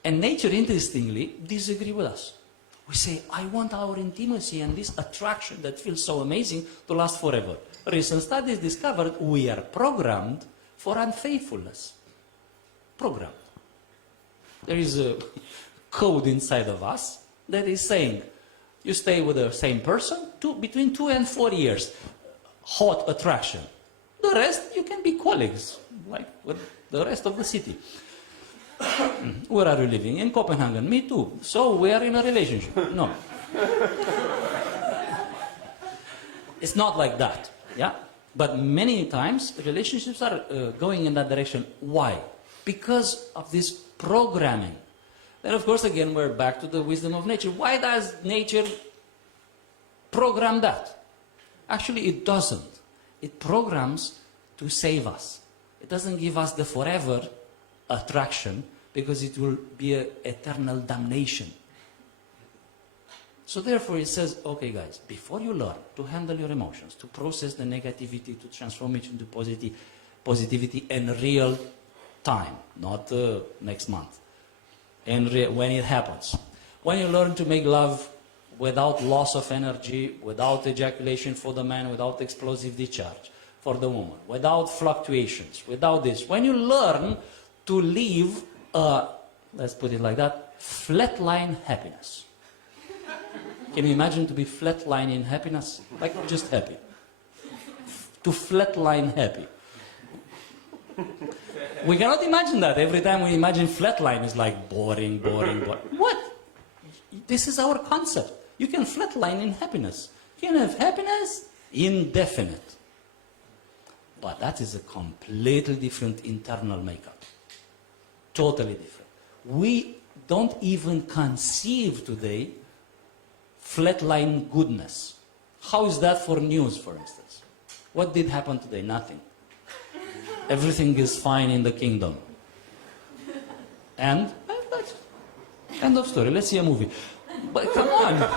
And nature, interestingly, disagree with us. We say, I want our intimacy and this attraction that feels so amazing to last forever. Recent studies discovered we are programmed for unfaithfulness. Programmed. There is a code inside of us that is saying, you stay with the same person between 2 and 4 years. Hot attraction. The rest, you can be colleagues, like with the rest of the city. Where are you living? In Copenhagen. Me too. So we are in a relationship. No. It's not like that. Yeah? But many times, relationships are going in that direction. Why? Because of this programming. Then, of course, again, we're back to the wisdom of nature. Why does nature program that? Actually, it doesn't. It programs to save us. It doesn't give us the forever attraction because it will be an eternal damnation. So therefore it says, okay guys, before you learn to handle your emotions, to process the negativity, to transform it into positivity in real time, not next month, and when it happens. When you learn to make love without loss of energy, without ejaculation for the man, without explosive discharge for the woman, without fluctuations, without this. When you learn to live, let's put it like that, flatline happiness. Can you imagine to be flatline in happiness? Like just happy. To flatline happy. We cannot imagine that. Every time we imagine flatline, it's like boring, boring, boring. What? This is our concept. You can flatline in happiness. You can have happiness indefinite. But that is a completely different internal makeup. Totally different. We don't even conceive today flatline goodness. How is that for news, for instance? What did happen today? Nothing. Everything is fine in the kingdom. And that's end of story. Let's see a movie. But come on.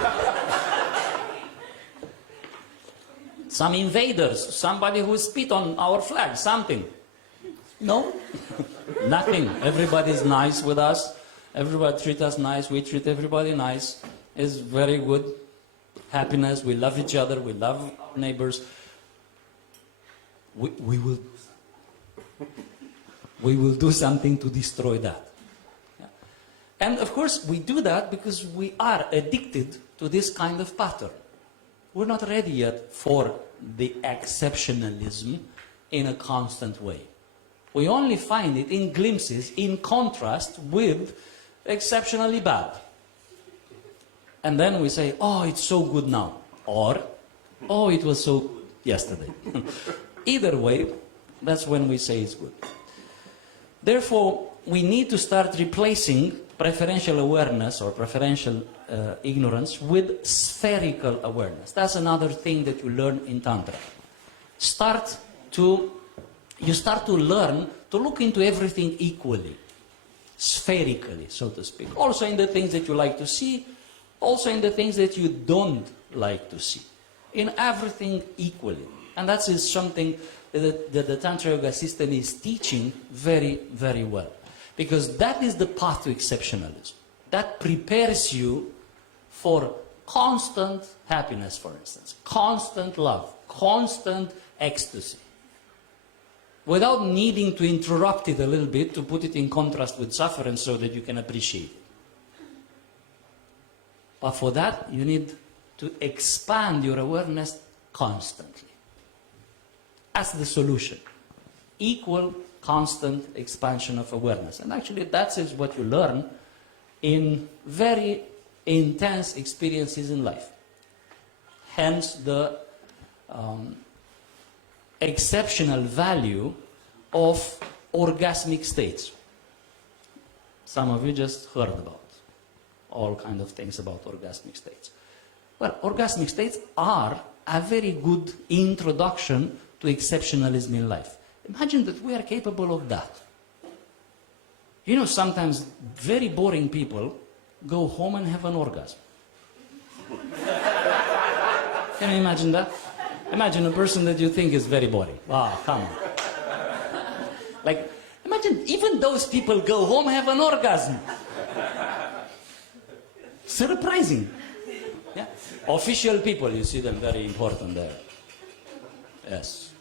Some invaders, somebody who spit on our flag, something. No? Nothing. Everybody's nice with us. Everybody treats us nice. We treat everybody nice. It's very good. Happiness. We love each other. We love our neighbors. We will do something to destroy that. Yeah. And of course, we do that because we are addicted to this kind of pattern. We're not ready yet for the exceptionalism in a constant way. We only find it in glimpses, in contrast with exceptionally bad. And then we say, oh, it's so good now. Or, oh, it was so good yesterday. Either way, that's when we say it's good. Therefore, we need to start replacing preferential awareness or preferential ignorance with spherical awareness. That's another thing that you learn in Tantra. You start to learn to look into everything equally, spherically, so to speak. Also in the things that you like to see, also in the things that you don't like to see. In everything equally. And that is something that the Tantra Yoga system is teaching very, very well. Because that is the path to exceptionalism. That prepares you for constant happiness, for instance. Constant love. Constant ecstasy. Without needing to interrupt it a little bit to put it in contrast with suffering so that you can appreciate it. But for that, you need to expand your awareness constantly. That's the solution. Equal, constant expansion of awareness. And actually, that is what you learn in very intense experiences in life. Hence, the exceptional value of orgasmic states. Some of you just heard about all kinds of things about orgasmic states. Well, orgasmic states are a very good introduction to exceptionalism in life. Imagine that we are capable of that. You know, sometimes very boring people go home and have an orgasm. Can you imagine that? Imagine a person that you think is very boring. Wow, come on. Like, imagine even those people go home and have an orgasm. Surprising. Yeah? Official people, you see them very important there. Yes.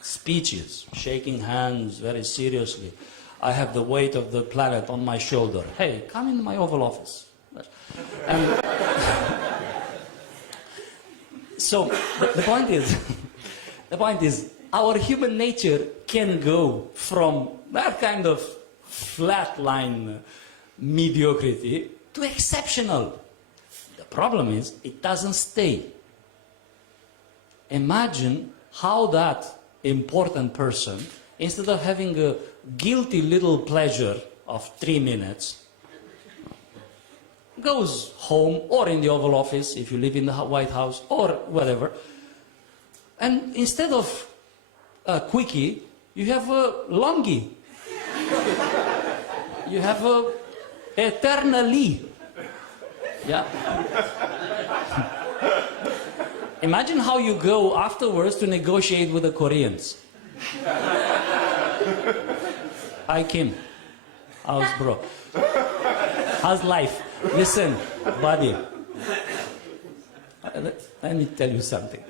Speeches, shaking hands very seriously. I have the weight of the planet on my shoulder. Hey, come into my Oval Office. And so the point is, our human nature can go from that kind of flatline mediocrity to exceptional. The problem is, it doesn't stay. Imagine how that important person, instead of having a guilty little pleasure of 3 minutes, goes home or in the Oval Office, if you live in the White House, or whatever, and instead of a quickie, you have a longie. You have a eternally. Yeah. Imagine how you go afterwards to negotiate with the Koreans. Hi, Kim. How's bro? How's life? Listen, buddy. Let me tell you something.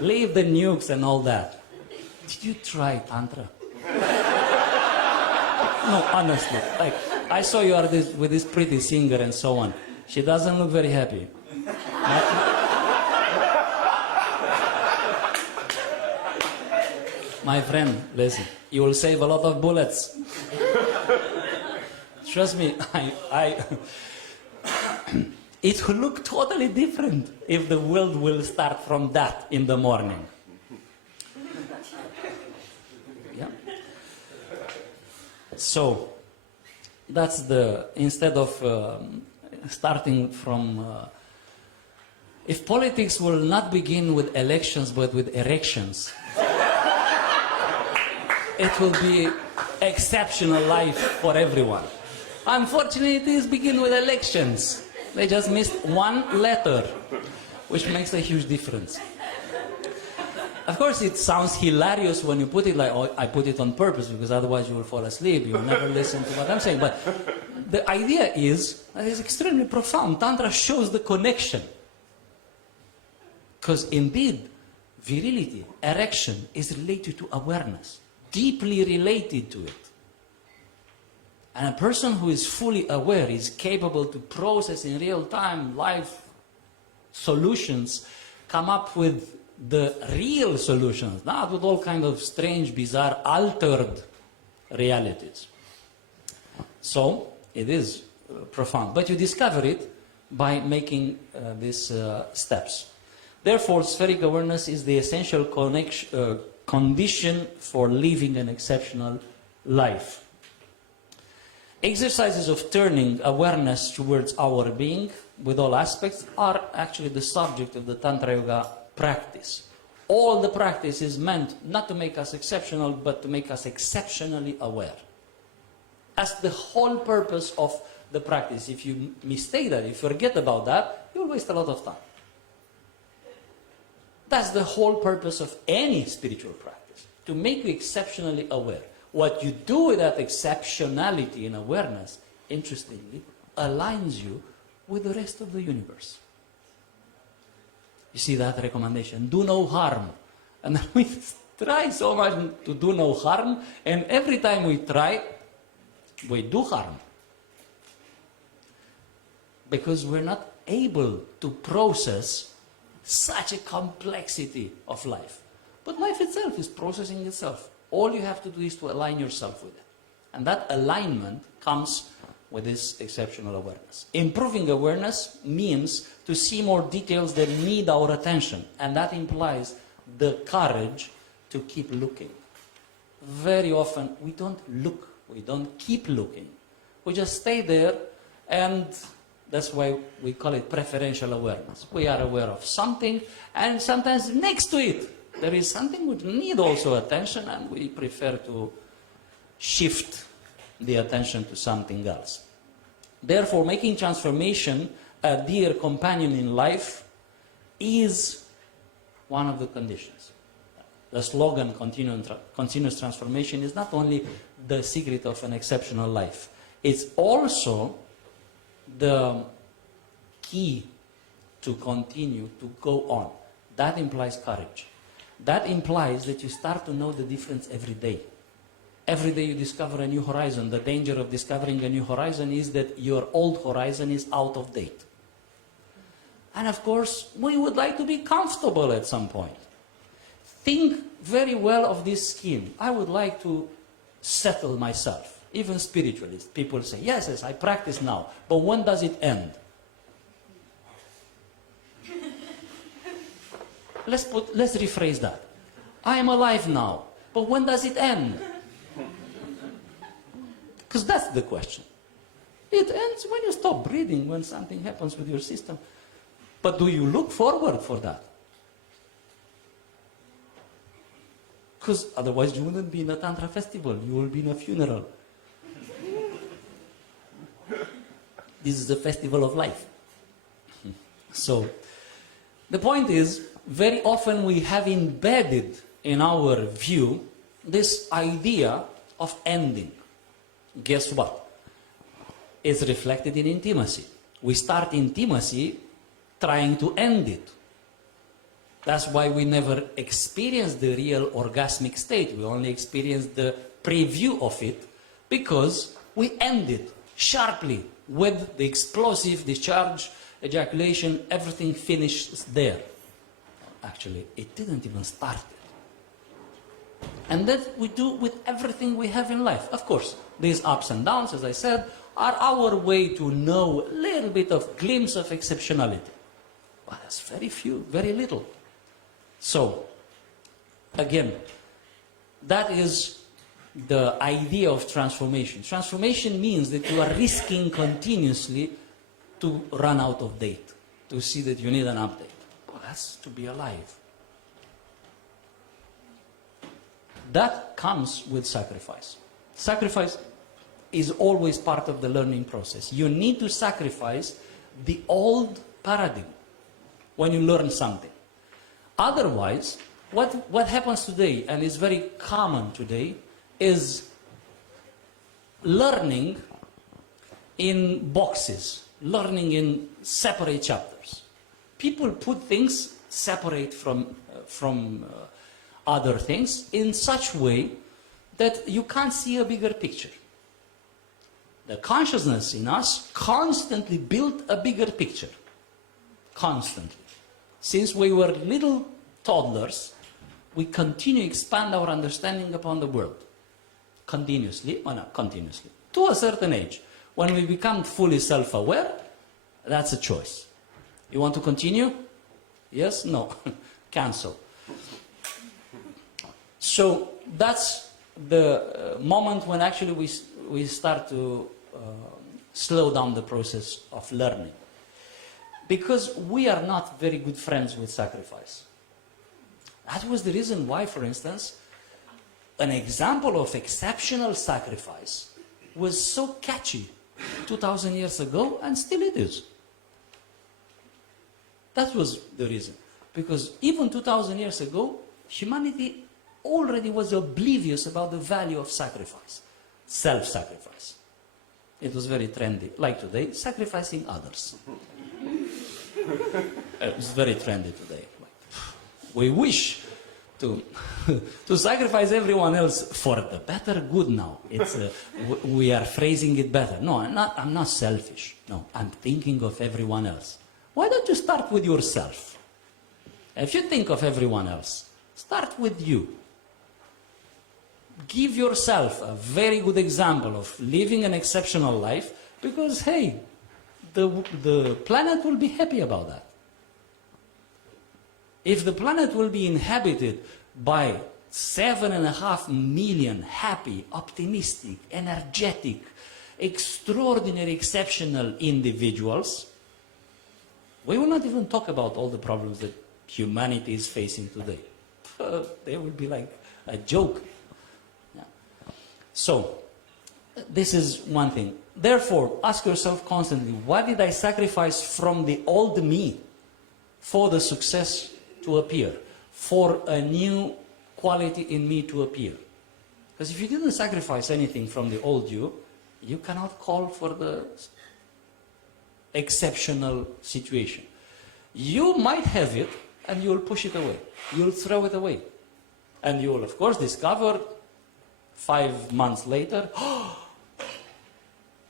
Leave the nukes and all that. Did you try Tantra? No, honestly. Like, I saw you are with this pretty singer and so on. She doesn't look very happy. My friend, listen, you will save a lot of bullets. Trust me, it will look totally different if the world will start from that in the morning. Yeah. So, that's the, instead of starting from, if politics will not begin with elections but with erections, it will be exceptional life for everyone. Unfortunately, it is begin with elections. They just missed one letter, which makes a huge difference. Of course, it sounds hilarious when you put it like, oh, I put it on purpose, because otherwise you will fall asleep, you will never listen to what I'm saying. But the idea is, that is extremely profound. Tantra shows the connection. Because indeed, virility, erection, is related to awareness, deeply related to it. And a person who is fully aware is capable to process in real time life solutions, come up with the real solutions, not with all kind of strange, bizarre, altered realities. So, it is profound. But you discover it by making these steps. Therefore, spheric awareness is the essential condition for living an exceptional life. Exercises of turning awareness towards our being, with all aspects, are actually the subject of the Tantra Yoga practice. All the practice is meant not to make us exceptional, but to make us exceptionally aware. That's the whole purpose of the practice. If you mistake that, if you forget about that, you'll waste a lot of time. That's the whole purpose of any spiritual practice, to make you exceptionally aware. What you do with that exceptionality in awareness, interestingly, aligns you with the rest of the universe. You see that recommendation, do no harm. And we try so much to do no harm, and every time we try, we do harm. Because we're not able to process such a complexity of life. But life itself is processing itself. All you have to do is to align yourself with it. And that alignment comes with this exceptional awareness. Improving awareness means to see more details that need our attention. And that implies the courage to keep looking. Very often we don't look, we don't keep looking. We just stay there, and that's why we call it preferential awareness. We are aware of something, and sometimes next to it there is something which needs also attention, and we prefer to shift the attention to something else. Therefore, making transformation a dear companion in life is one of the conditions. The slogan, continuous transformation, is not only the secret of an exceptional life, it's also the key to continue to go on. That implies courage. That implies that you start to know the difference every day. Every day you discover a new horizon. The danger of discovering a new horizon is that your old horizon is out of date. And of course, we would like to be comfortable at some point. Think very well of this scheme. I would like to settle myself. Even spiritualists, people say, yes, yes, I practice now, but when does it end? Let's rephrase that. I am alive now, but when does it end? Because that's the question. It ends when you stop breathing, when something happens with your system. But do you look forward for that? Because otherwise you wouldn't be in a Tantra festival, you will be in a funeral. This is the festival of life. So, the point is, very often we have embedded in our view this idea of ending. Guess what? It's reflected in intimacy. We start intimacy trying to end it. That's why we never experience the real orgasmic state. We only experience the preview of it, because we end it sharply with the explosive discharge, ejaculation, everything finishes there. Actually, it didn't even start there. And that we do with everything we have in life. Of course, these ups and downs, as I said, are our way to know a little bit of glimpse of exceptionality. But that's very few, very little. So, again, that is the idea of transformation. Transformation means that you are risking continuously to run out of date, to see that you need an update. Well, that's to be alive. That comes with sacrifice. Sacrifice is always part of the learning process. You need to sacrifice the old paradigm when you learn something. Otherwise, what happens today, and is very common today, is learning in boxes, learning in separate chapters. People put things separate from other things in such way that you can't see a bigger picture. The consciousness in us constantly built a bigger picture. Constantly. Since we were little toddlers, we continue to expand our understanding upon the world. Continuously, or not continuously. To a certain age. When we become fully self-aware, that's a choice. You want to continue? Yes? No. Cancel. So that's the moment when actually we start to slow down the process of learning. Because we are not very good friends with sacrifice. That was the reason why, for instance, an example of exceptional sacrifice was so catchy 2,000 years ago, and still it is. That was the reason. Because even 2,000 years ago, humanity already was oblivious about the value of sacrifice, self-sacrifice. It was very trendy, like today, sacrificing others. It's very trendy today. We wish to sacrifice everyone else for the better good now. It's, we are phrasing it better. No, I'm not selfish. No, I'm thinking of everyone else. Why don't you start with yourself? If you think of everyone else, start with you. Give yourself a very good example of living an exceptional life, because, hey, the planet will be happy about that. If the planet will be inhabited by 7.5 million happy, optimistic, energetic, extraordinary, exceptional individuals, we will not even talk about all the problems that humanity is facing today. They will be like a joke. Yeah. So, this is one thing. Therefore, ask yourself constantly, what did I sacrifice from the old me for the success to appear, for a new quality in me to appear? Because if you didn't sacrifice anything from the old you, you cannot call for the exceptional situation. You might have it, and you'll push it away. You'll throw it away. And you will, of course, discover 5 months later, oh,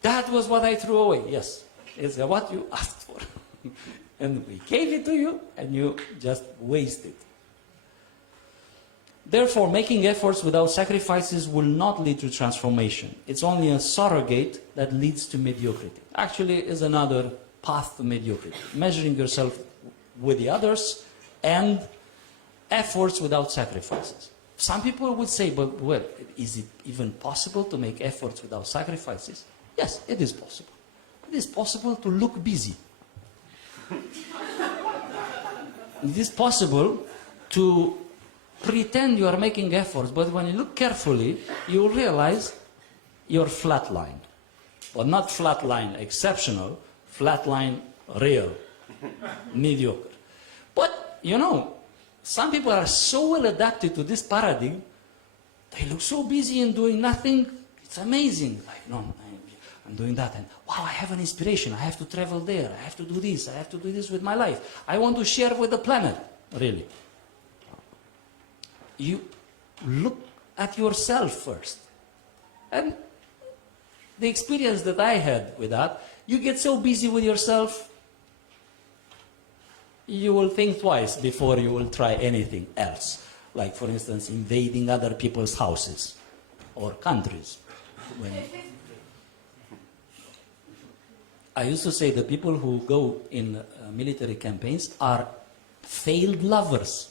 that was what I threw away. Yes, it's what you asked for. And we gave it to you, and you just waste it. Therefore, making efforts without sacrifices will not lead to transformation. It's only a surrogate that leads to mediocrity. Actually, is another path to mediocrity. Measuring yourself with the others and efforts without sacrifices. Some people would say, but well, is it even possible to make efforts without sacrifices? Yes, it is possible. It is possible to look busy. It is possible to pretend you are making efforts, but when you look carefully, you will realize you're flatline. Well, not flatline exceptional, flatline real, mediocre. But, you know, some people are so well adapted to this paradigm, they look so busy and doing nothing, it's amazing. Like, no, I'm doing that, and wow, I have an inspiration, I have to travel there, I have to do this, I have to do this with my life. I want to share with the planet, really. You look at yourself first. And the experience that I had with that, you get so busy with yourself, you will think twice before you will try anything else. Like, for instance, invading other people's houses or countries. When I used to say the people who go in military campaigns are failed lovers.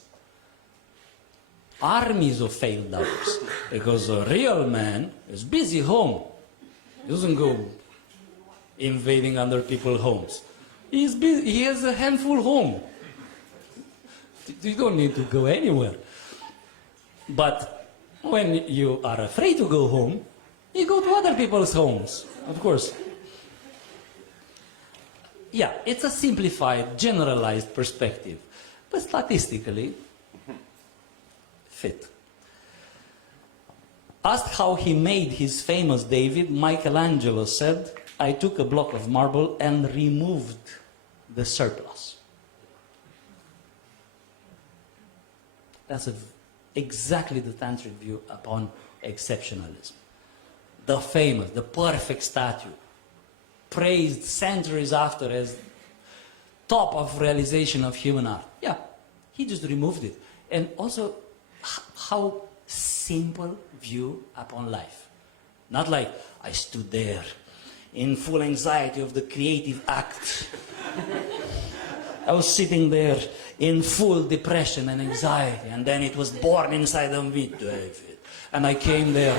Armies of failed lovers. Because a real man is busy home. He doesn't go invading other people's homes. He's busy. He has a handful home. You don't need to go anywhere. But when you are afraid to go home, you go to other people's homes, of course. Yeah, it's a simplified, generalized perspective, but statistically fit. Asked how he made his famous David, Michelangelo said, "I took a block of marble and removed the surplus." That's exactly the tantric view upon exceptionalism. The famous, the perfect statue, praised centuries after as top of realization of human art. Yeah, he just removed it. And also, how simple view upon life. Not like, I stood there in full anxiety of the creative act. I was sitting there in full depression and anxiety, and then it was born inside of me, David. And I came there,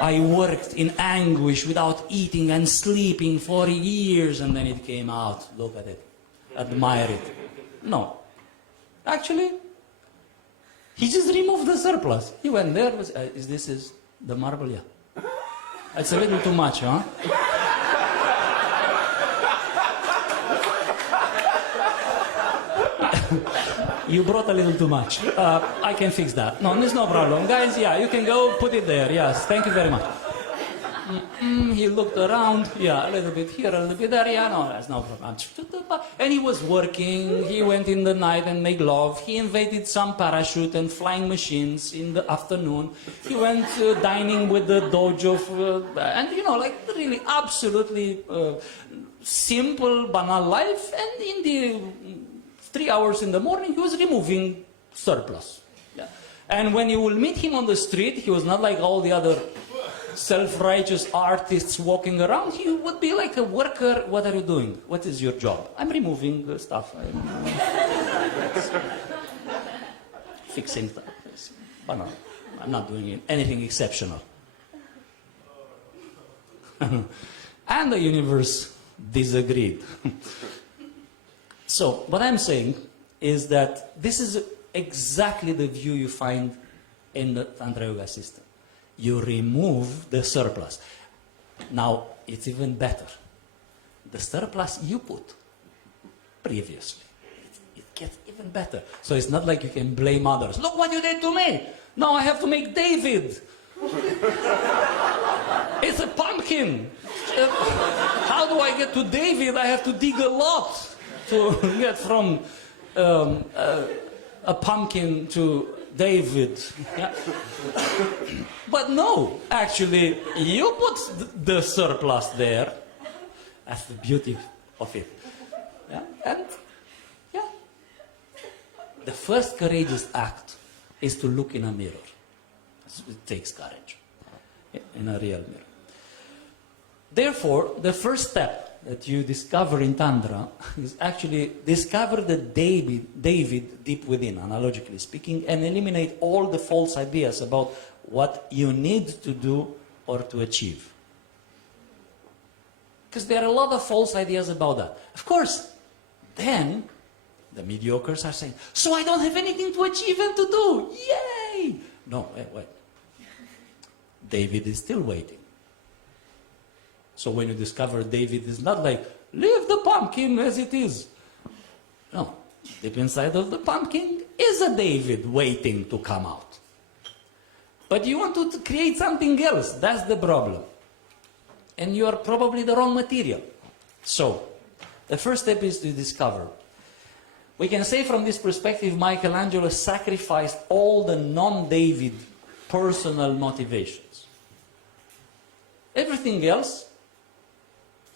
I worked in anguish without eating and sleeping for years, and then it came out. Look at it, admire it. No, actually, he just removed the surplus. He went there, is the marble? Yeah. It's a little too much, huh? You brought a little too much. I can fix that. No, there's no problem. Guys, yeah, you can go put it there. Yes, thank you very much. He looked around. Yeah, a little bit here, a little bit there. Yeah, no, that's no problem. And he was working. He went in the night and made love. He invented some parachute and flying machines in the afternoon. He went dining with the dojo. And, like really absolutely simple, banal life. And in the 3 hours in the morning, he was removing surplus. Yeah. And when you will meet him on the street, he was not like all the other self-righteous artists walking around. He would be like a worker. What are you doing? What is your job? I'm removing stuff. Fixing stuff. But no, I'm not doing anything exceptional. And the universe disagreed. So, what I'm saying is that this is exactly the view you find in the Tantra Yoga system. You remove the surplus. Now, it's even better. The surplus you put previously. It gets even better. So it's not like you can blame others. Look what you did to me. Now I have to make David. It's a pumpkin. How do I get to David? I have to dig a lot to get from a pumpkin to David. Yeah. But no, actually, you put the surplus there. That's the beauty of it. Yeah. And, yeah. The first courageous act is to look in a mirror. It takes courage in a real mirror. Therefore, the first step that you discover in Tantra is actually discover the David deep within, analogically speaking, and eliminate all the false ideas about what you need to do or to achieve. Because there are a lot of false ideas about that. Of course, then the mediocres are saying, so I don't have anything to achieve and to do. Yay! No, wait. David is still waiting. So when you discover David is not like, leave the pumpkin as it is. No, deep inside of the pumpkin is a David waiting to come out. But you want to create something else. That's the problem. And you are probably the wrong material. So, the first step is to discover. We can say from this perspective, Michelangelo sacrificed all the non-David personal motivations. Everything else,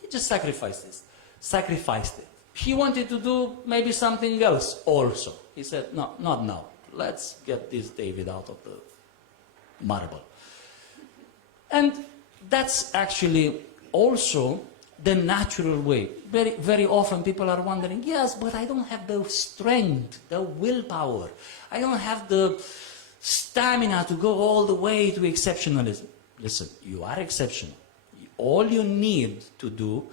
he just sacrificed it. He wanted to do maybe something else also. He said, no, not now. Let's get this David out of the marble. And that's actually also the natural way. Very, very often people are wondering, yes, but I don't have the strength, the willpower. I don't have the stamina to go all the way to exceptionalism. Listen, you are exceptional. All you need to do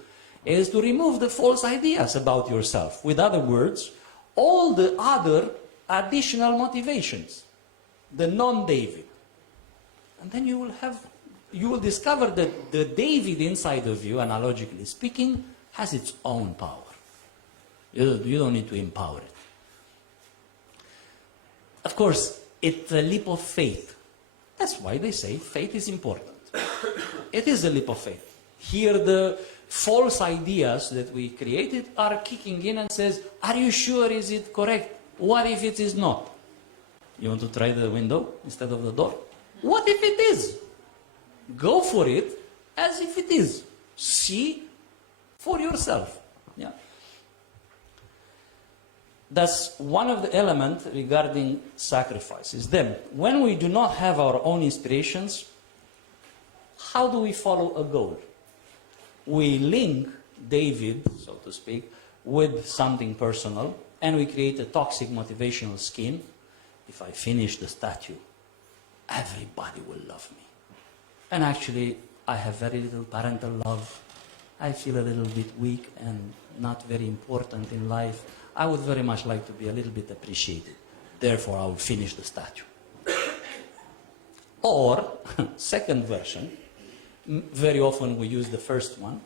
is to remove the false ideas about yourself. With other words, all the other additional motivations, the non-David. And then you will discover that the David inside of you, analogically speaking, has its own power. You don't need to empower it. Of course, it's a leap of faith. That's why they say faith is important. It is a leap of faith. Here the false ideas that we created are kicking in and says, are you sure is it correct? What if it is not? You want to try the window instead of the door? What if it is? Go for it as if it is. See for yourself. Yeah. That's one of the elements regarding sacrifices. Then, when we do not have our own inspirations, how do we follow a goal? We link David, so to speak, with something personal, and we create a toxic motivational scheme. If I finish the statue, everybody will love me. And actually, I have very little parental love. I feel a little bit weak and not very important in life. I would very much like to be a little bit appreciated. Therefore, I will finish the statue. Or, second version, very often we use the first one,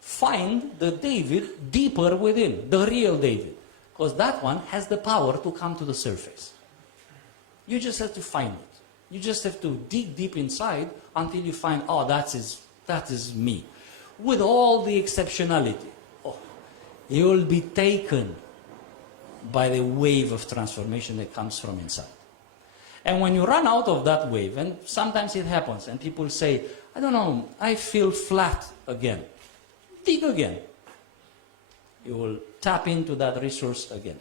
find the David deeper within, the real David. Because that one has the power to come to the surface. You just have to find it. You just have to dig deep inside until you find, oh, that is me. With all the exceptionality. Oh, you will be taken by the wave of transformation that comes from inside. And when you run out of that wave, and sometimes it happens, and people say, I don't know, I feel flat again. Dig again. You will tap into that resource again.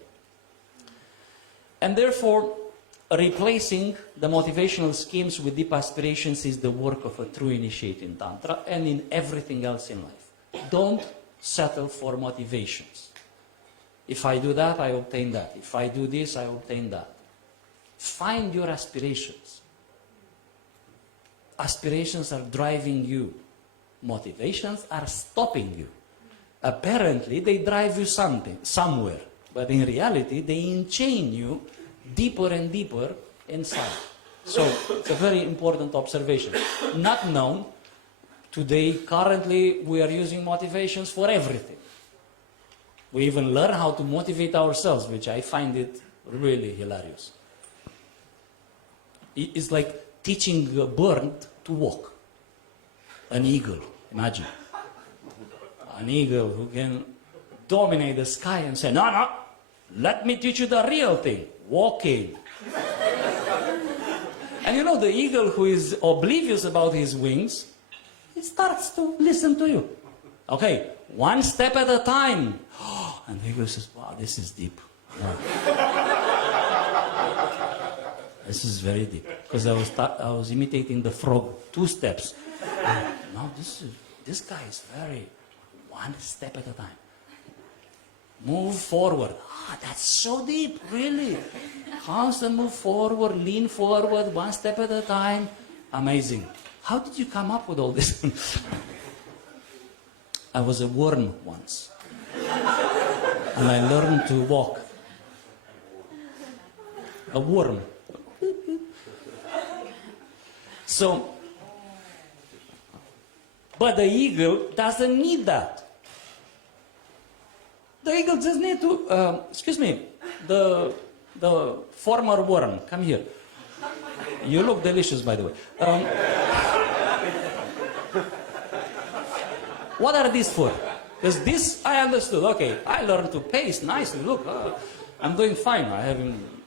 And therefore, replacing the motivational schemes with deep aspirations is the work of a true initiate in Tantra and in everything else in life. Don't settle for motivations. If I do that, I obtain that. If I do this, I obtain that. Find your aspirations. Aspirations are driving you. Motivations are stopping you. Apparently, they drive you somewhere. But in reality, they enchain you deeper and deeper inside. So, it's a very important observation. Not known. Today, currently, we are using motivations for everything. We even learn how to motivate ourselves, which I find it really hilarious. It's like teaching a bird to walk. An eagle, imagine. An eagle who can dominate the sky and say, no, no, let me teach you the real thing, walking. And you know, the eagle who is oblivious about his wings, he starts to listen to you. Okay, one step at a time. And the eagle says, wow, this is deep. This is very deep. Because I was imitating the frog, 2 steps. No, this guy is very, one step at a time. Move forward. That's so deep, really. Constant move forward, lean forward, 1 step at a time. Amazing. How did you come up with all this? I was a worm once. And I learned to walk. A worm. So, but the eagle doesn't need that. The eagle just need to, excuse me, the former worm, come here. You look delicious, by the way. What are these for? Because this, I understood. Okay, I learned to pace nicely. Look, I'm doing fine. I haven't.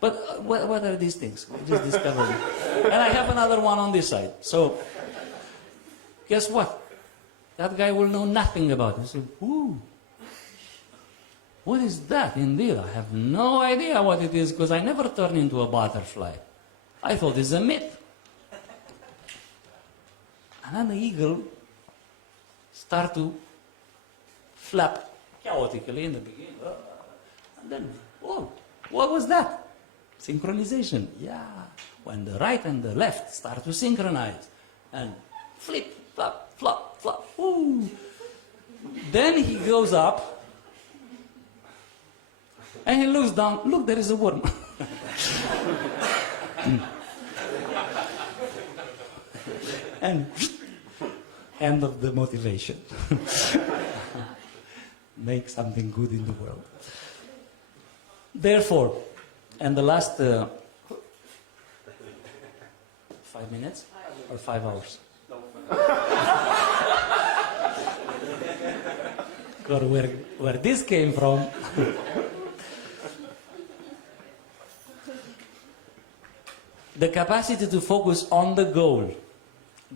But what are these things? I just discovered it. And I have another one on this side. So, guess what? That guy will know nothing about it. He said, ooh, what is that? Indeed, I have no idea what it is because I never turn into a butterfly. I thought it's a myth. And then the eagle start to flap chaotically in the beginning. And then, whoa, what was that? Synchronization, yeah. When the right and the left start to synchronize. And flip, flop, flop, flop, woo. Then he goes up. And he looks down. Look, there is a worm. And end of the motivation. Make something good in the world. Therefore, and the last 5 minutes or 5 hours? Or where this came from. The capacity to focus on the goal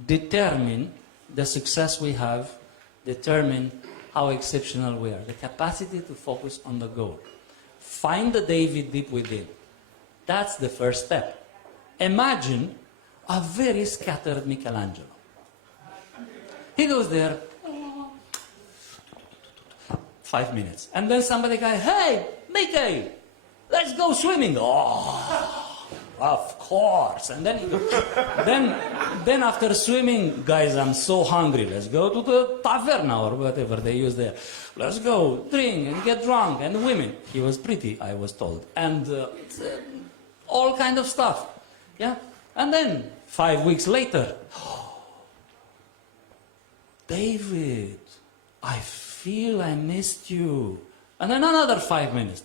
determine the success we have, determine how exceptional we are. The capacity to focus on the goal. Find the David deep within. That's the first step. Imagine a very scattered Michelangelo. He goes there, 5 minutes. And then somebody goes, hey, Mickey, let's go swimming. Oh, of course. And then, then after swimming, guys, I'm so hungry. Let's go to the taverna or whatever they use there. Let's go drink and get drunk. And women. He was pretty, I was told. And all kind of stuff. Yeah. And then 5 weeks later, David, I feel I missed you. And then another 5 minutes.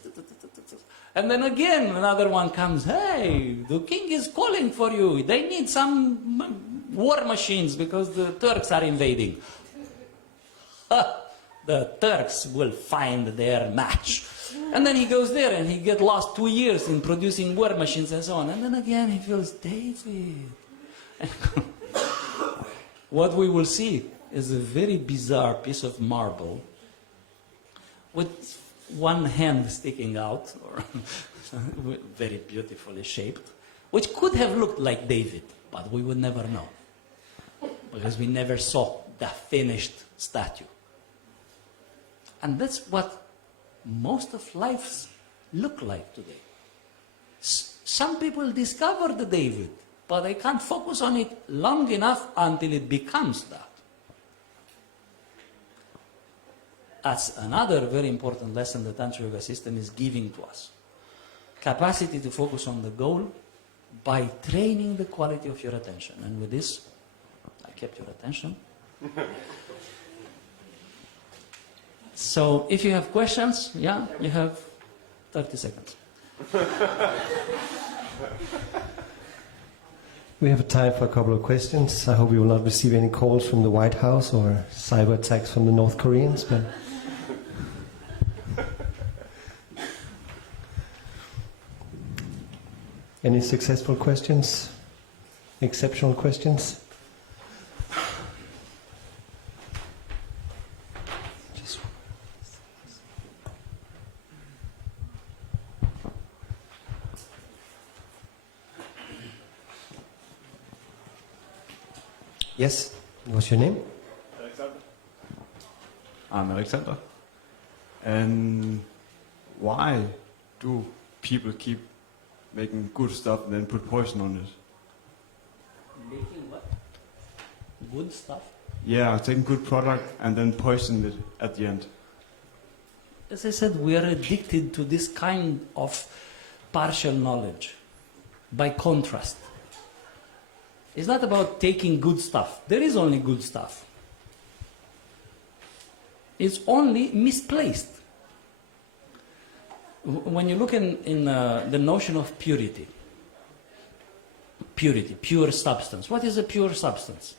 And then again, another one comes, hey, the king is calling for you. They need some war machines because the Turks are invading. The Turks will find their match. And then he goes there and he gets lost 2 years in producing war machines and so on. And then again he feels, David. What we will see is a very bizarre piece of marble with one hand sticking out, or very beautifully shaped, which could have looked like David, but we would never know, because we never saw the finished statue. And that's what most of lives look like today. Some people discover the David, but they can't focus on it long enough until it becomes that. That's another very important lesson the Tantra Yoga system is giving to us. Capacity to focus on the goal by training the quality of your attention. And with this, I kept your attention. So if you have questions, yeah, you have 30 seconds. We have time for a couple of questions. I hope we will not receive any calls from the White House or cyber attacks from the North Koreans. But any successful questions? Exceptional questions? Yes, what's your name? Alexander. I'm Alexander. And why do people keep making good stuff and then put poison on it? Making what? Good stuff? Yeah, taking good product and then poison it at the end. As I said, we are addicted to this kind of partial knowledge. By contrast, it's not about taking good stuff. There is only good stuff. It's only misplaced. When you look in the notion of purity, pure substance. What is a pure substance?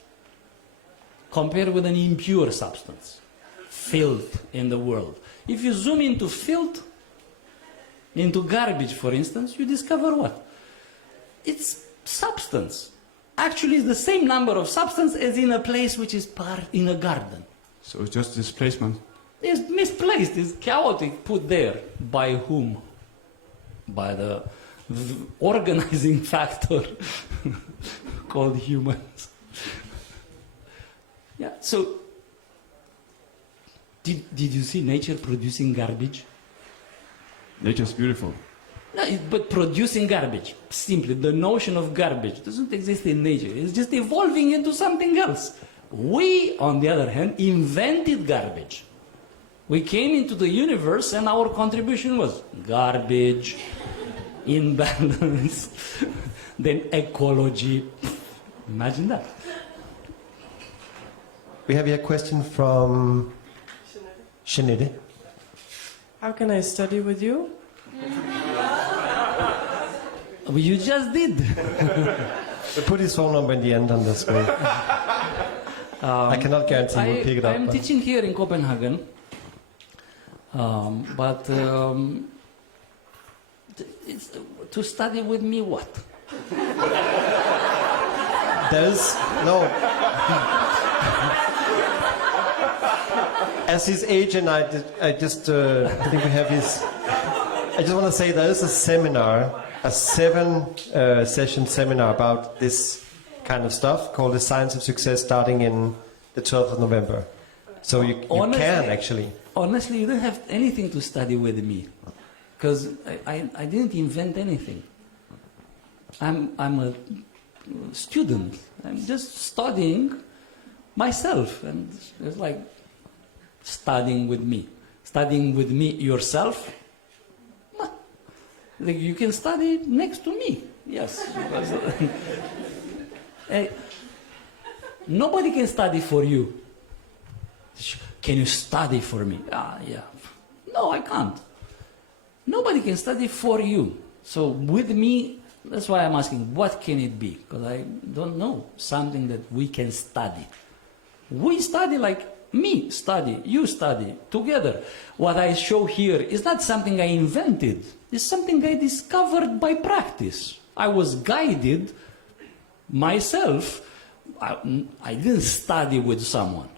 Compared with an impure substance, filth in the world. If you zoom into filth, into garbage, for instance, you discover what? It's substance. Actually, it's the same number of substance as in a place which is in a garden. So it's just displacement. It's misplaced, it's chaotic, put there. By whom? By the organizing factor called humans. Yeah, so did you see nature producing garbage? Nature's beautiful. But producing garbage, simply the notion of garbage doesn't exist in nature. It's just evolving into something else. We, on the other hand, invented garbage. We came into the universe and our contribution was garbage, imbalance, then ecology. Imagine that. We have here a question from Shanede. How can I study with you? Well, you just did. We put his phone number in the end on the screen. I cannot guarantee we'll pick it up. I'm teaching here in Copenhagen, but it's, to study with me what? There's no. As his agent, I think we have his. I just want to say there is a seminar, a 7-session seminar about this kind of stuff called The Science of Success, starting in the 12th of November. So you can actually. Honestly, you don't have anything to study with me, because I didn't invent anything. I'm a student. I'm just studying myself, and it's like studying with me. Studying with me yourself. Like you can study next to me. Yes. Nobody can study for you. Can you study for me? Yeah. No, I can't. Nobody can study for you. So with me, that's why I'm asking, what can it be? Because I don't know something that we can study. We study like me study, you study, together. What I show here is not something I invented. It's something I discovered by practice. I was guided myself. I didn't study with someone.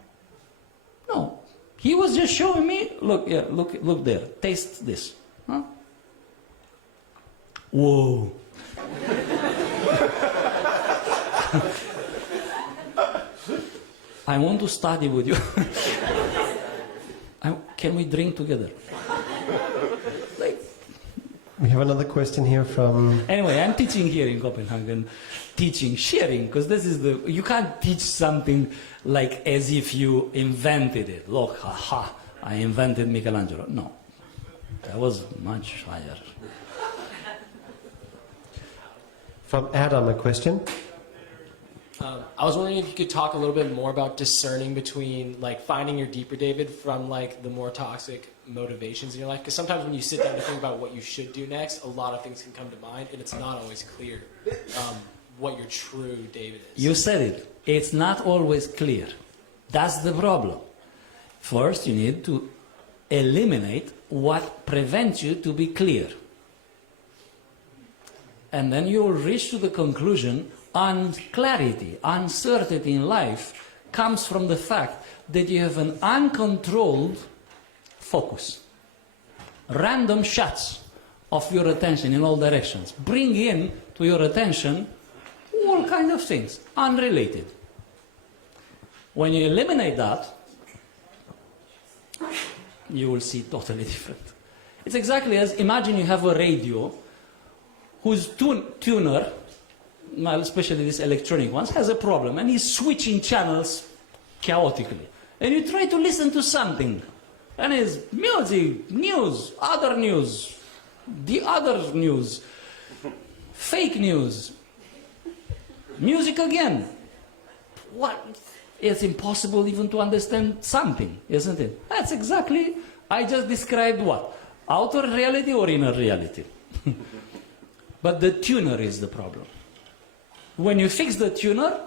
No. He was just showing me, look there, taste this. Huh? Whoa. I want to study with you. Can we drink together? We have another question here from... Anyway, I'm teaching here in Copenhagen, sharing, because this is you can't teach something like as if you invented it. Look, haha, I invented Michelangelo. No, that was much higher. From Adam, a question. I was wondering if you could talk a little bit more about discerning between like finding your deeper David from like the more toxic motivations in your life, because sometimes when you sit down to think about what you should do next, a lot of things can come to mind and it's not always clear what your true David is. You said it. It's not always clear. That's the problem. First, you need to eliminate what prevents you to be clear. And then you will reach to the conclusion clarity, uncertainty in life comes from the fact that you have an uncontrolled focus. Random shots of your attention in all directions. Bring in to your attention all kinds of things, unrelated. When you eliminate that, you will see totally different. It's exactly as, imagine you have a radio whose tuner, well, especially these electronic ones, has a problem and he's switching channels chaotically. And you try to listen to something, and it's music, news, the other news, fake news, music again. What? It's impossible even to understand something, isn't it? That's exactly, I just described what? Outer reality or inner reality? But the tuner is the problem. When you fix the tuner,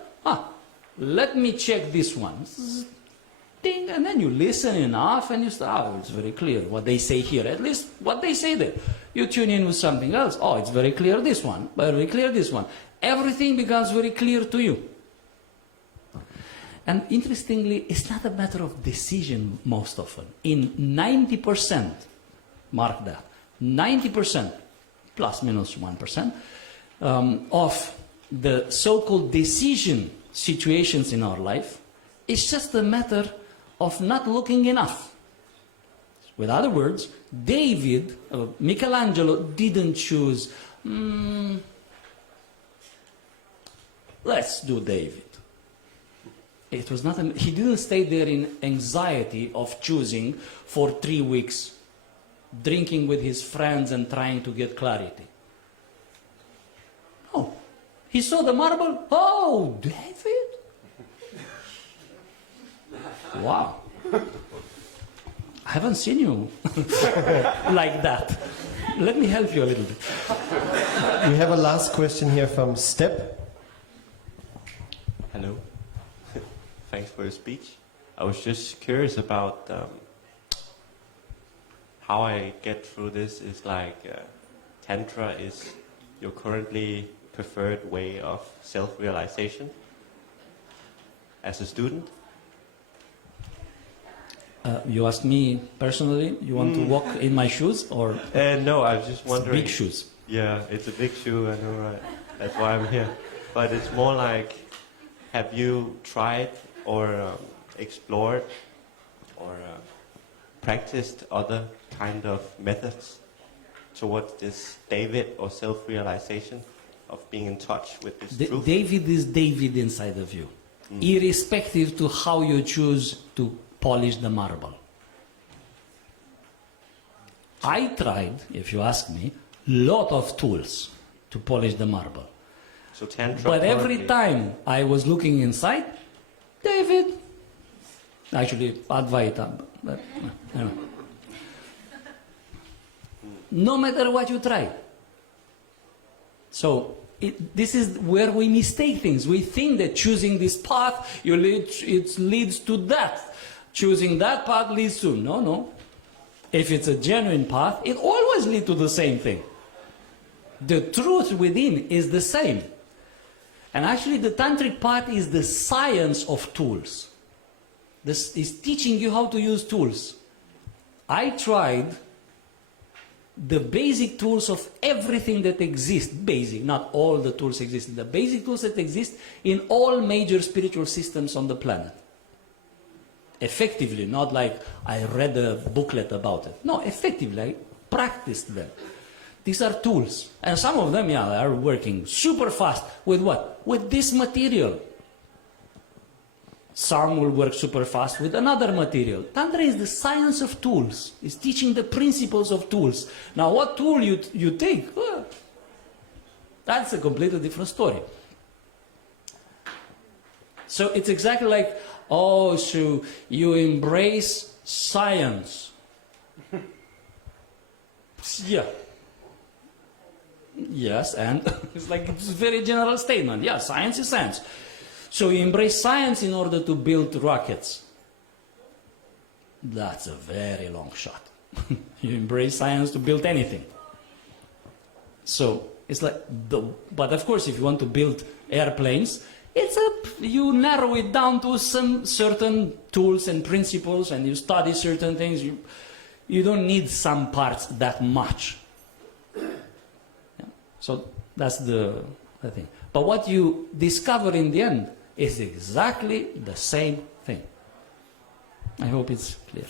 let me check this one. Ding, and then you listen enough and you start, it's very clear what they say here, at least what they say there. You tune in with something else, it's very clear this one, very clear this one. Everything becomes very clear to you. And interestingly, it's not a matter of decision most often. In 90%, mark that, 90%, plus minus 1%, of the so-called decision situations in our life, it's just a matter of not looking enough. With other words, David, Michelangelo didn't choose, let's do David. It was not, he didn't stay there in anxiety of choosing for 3 weeks, drinking with his friends and trying to get clarity. No. He saw the marble, oh, David? Wow. I haven't seen you like that. Let me help you a little bit. We have a last question here from Step. Hello. Thanks for your speech. I was just curious about how I get through this. Is like Tantra is your currently preferred way of self-realization as a student? You asked me personally, you want to walk in my shoes or No, I was just wondering. big shoes? Yeah, it's a big shoe, I know, right? That's why I'm here. But it's more like, have you tried or explored or practiced other kind of methods towards this David or self-realization of being in touch with this truth? David is David inside of you, irrespective to how you choose to polish the marble. I tried, if you ask me, lot of tools to polish the marble. So Tantra. But every currently- time I was looking inside, David, actually Advaita, but anyway. No matter what you try. So this is where we mistake things. We think that choosing this path, it leads to that. Choosing that path leads to, no. If it's a genuine path, it always leads to the same thing. The truth within is the same. And actually the tantric path is the science of tools. This is teaching you how to use tools. I tried the basic tools of everything that exists, basic, not all the tools exist, the basic tools that exist in all major spiritual systems on the planet. Effectively, not like I read a booklet about it. No, effectively, I practiced them. These are tools. And some of them, they are working super fast. With what? With this material. Some will work super fast with another material. Tantra is the science of tools. It's teaching the principles of tools. Now, what tool you take, well, that's a completely different story. So it's exactly like, oh, so you embrace science. Yeah. Yes, and it's like it's a very general statement. Yeah, science is science. So you embrace science in order to build rockets. That's a very long shot. You embrace science to build anything. So it's like, but of course if you want to build airplanes, you narrow it down to some certain tools and principles and you study certain things. You don't need some parts that much. So that's the thing. But what you discover in the end is exactly the same thing. I hope it's clear.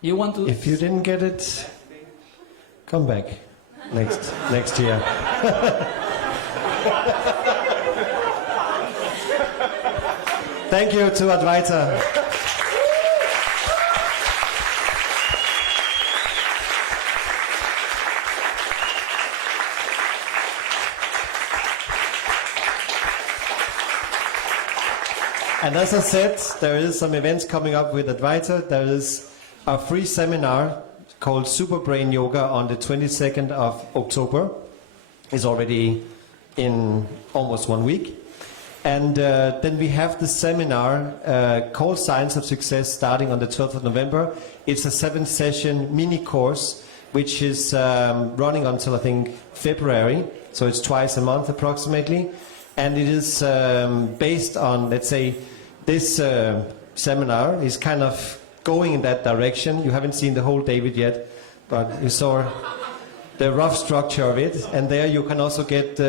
You want to? If you didn't get it, come back next year. Thank you to Advaita. And as I said, there is some events coming up with Advaita. There is a free seminar called Super Brain Yoga on the 22nd of October. It's already in almost 1 week. And then we have the seminar called Science of Success starting on the 12th of November. It's a 7-session mini course which is running until I think February. So it's twice a month approximately. And it is based on, let's say, this seminar is kind of going in that direction. You haven't seen the whole David yet, but you saw the rough structure of it. And there you can also get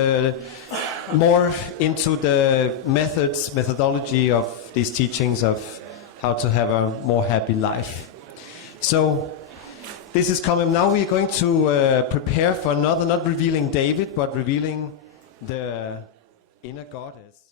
more into the methodology of these teachings of how to have a more happy life. So this is coming. Now we are going to prepare for another, not revealing David, but revealing the inner goddess.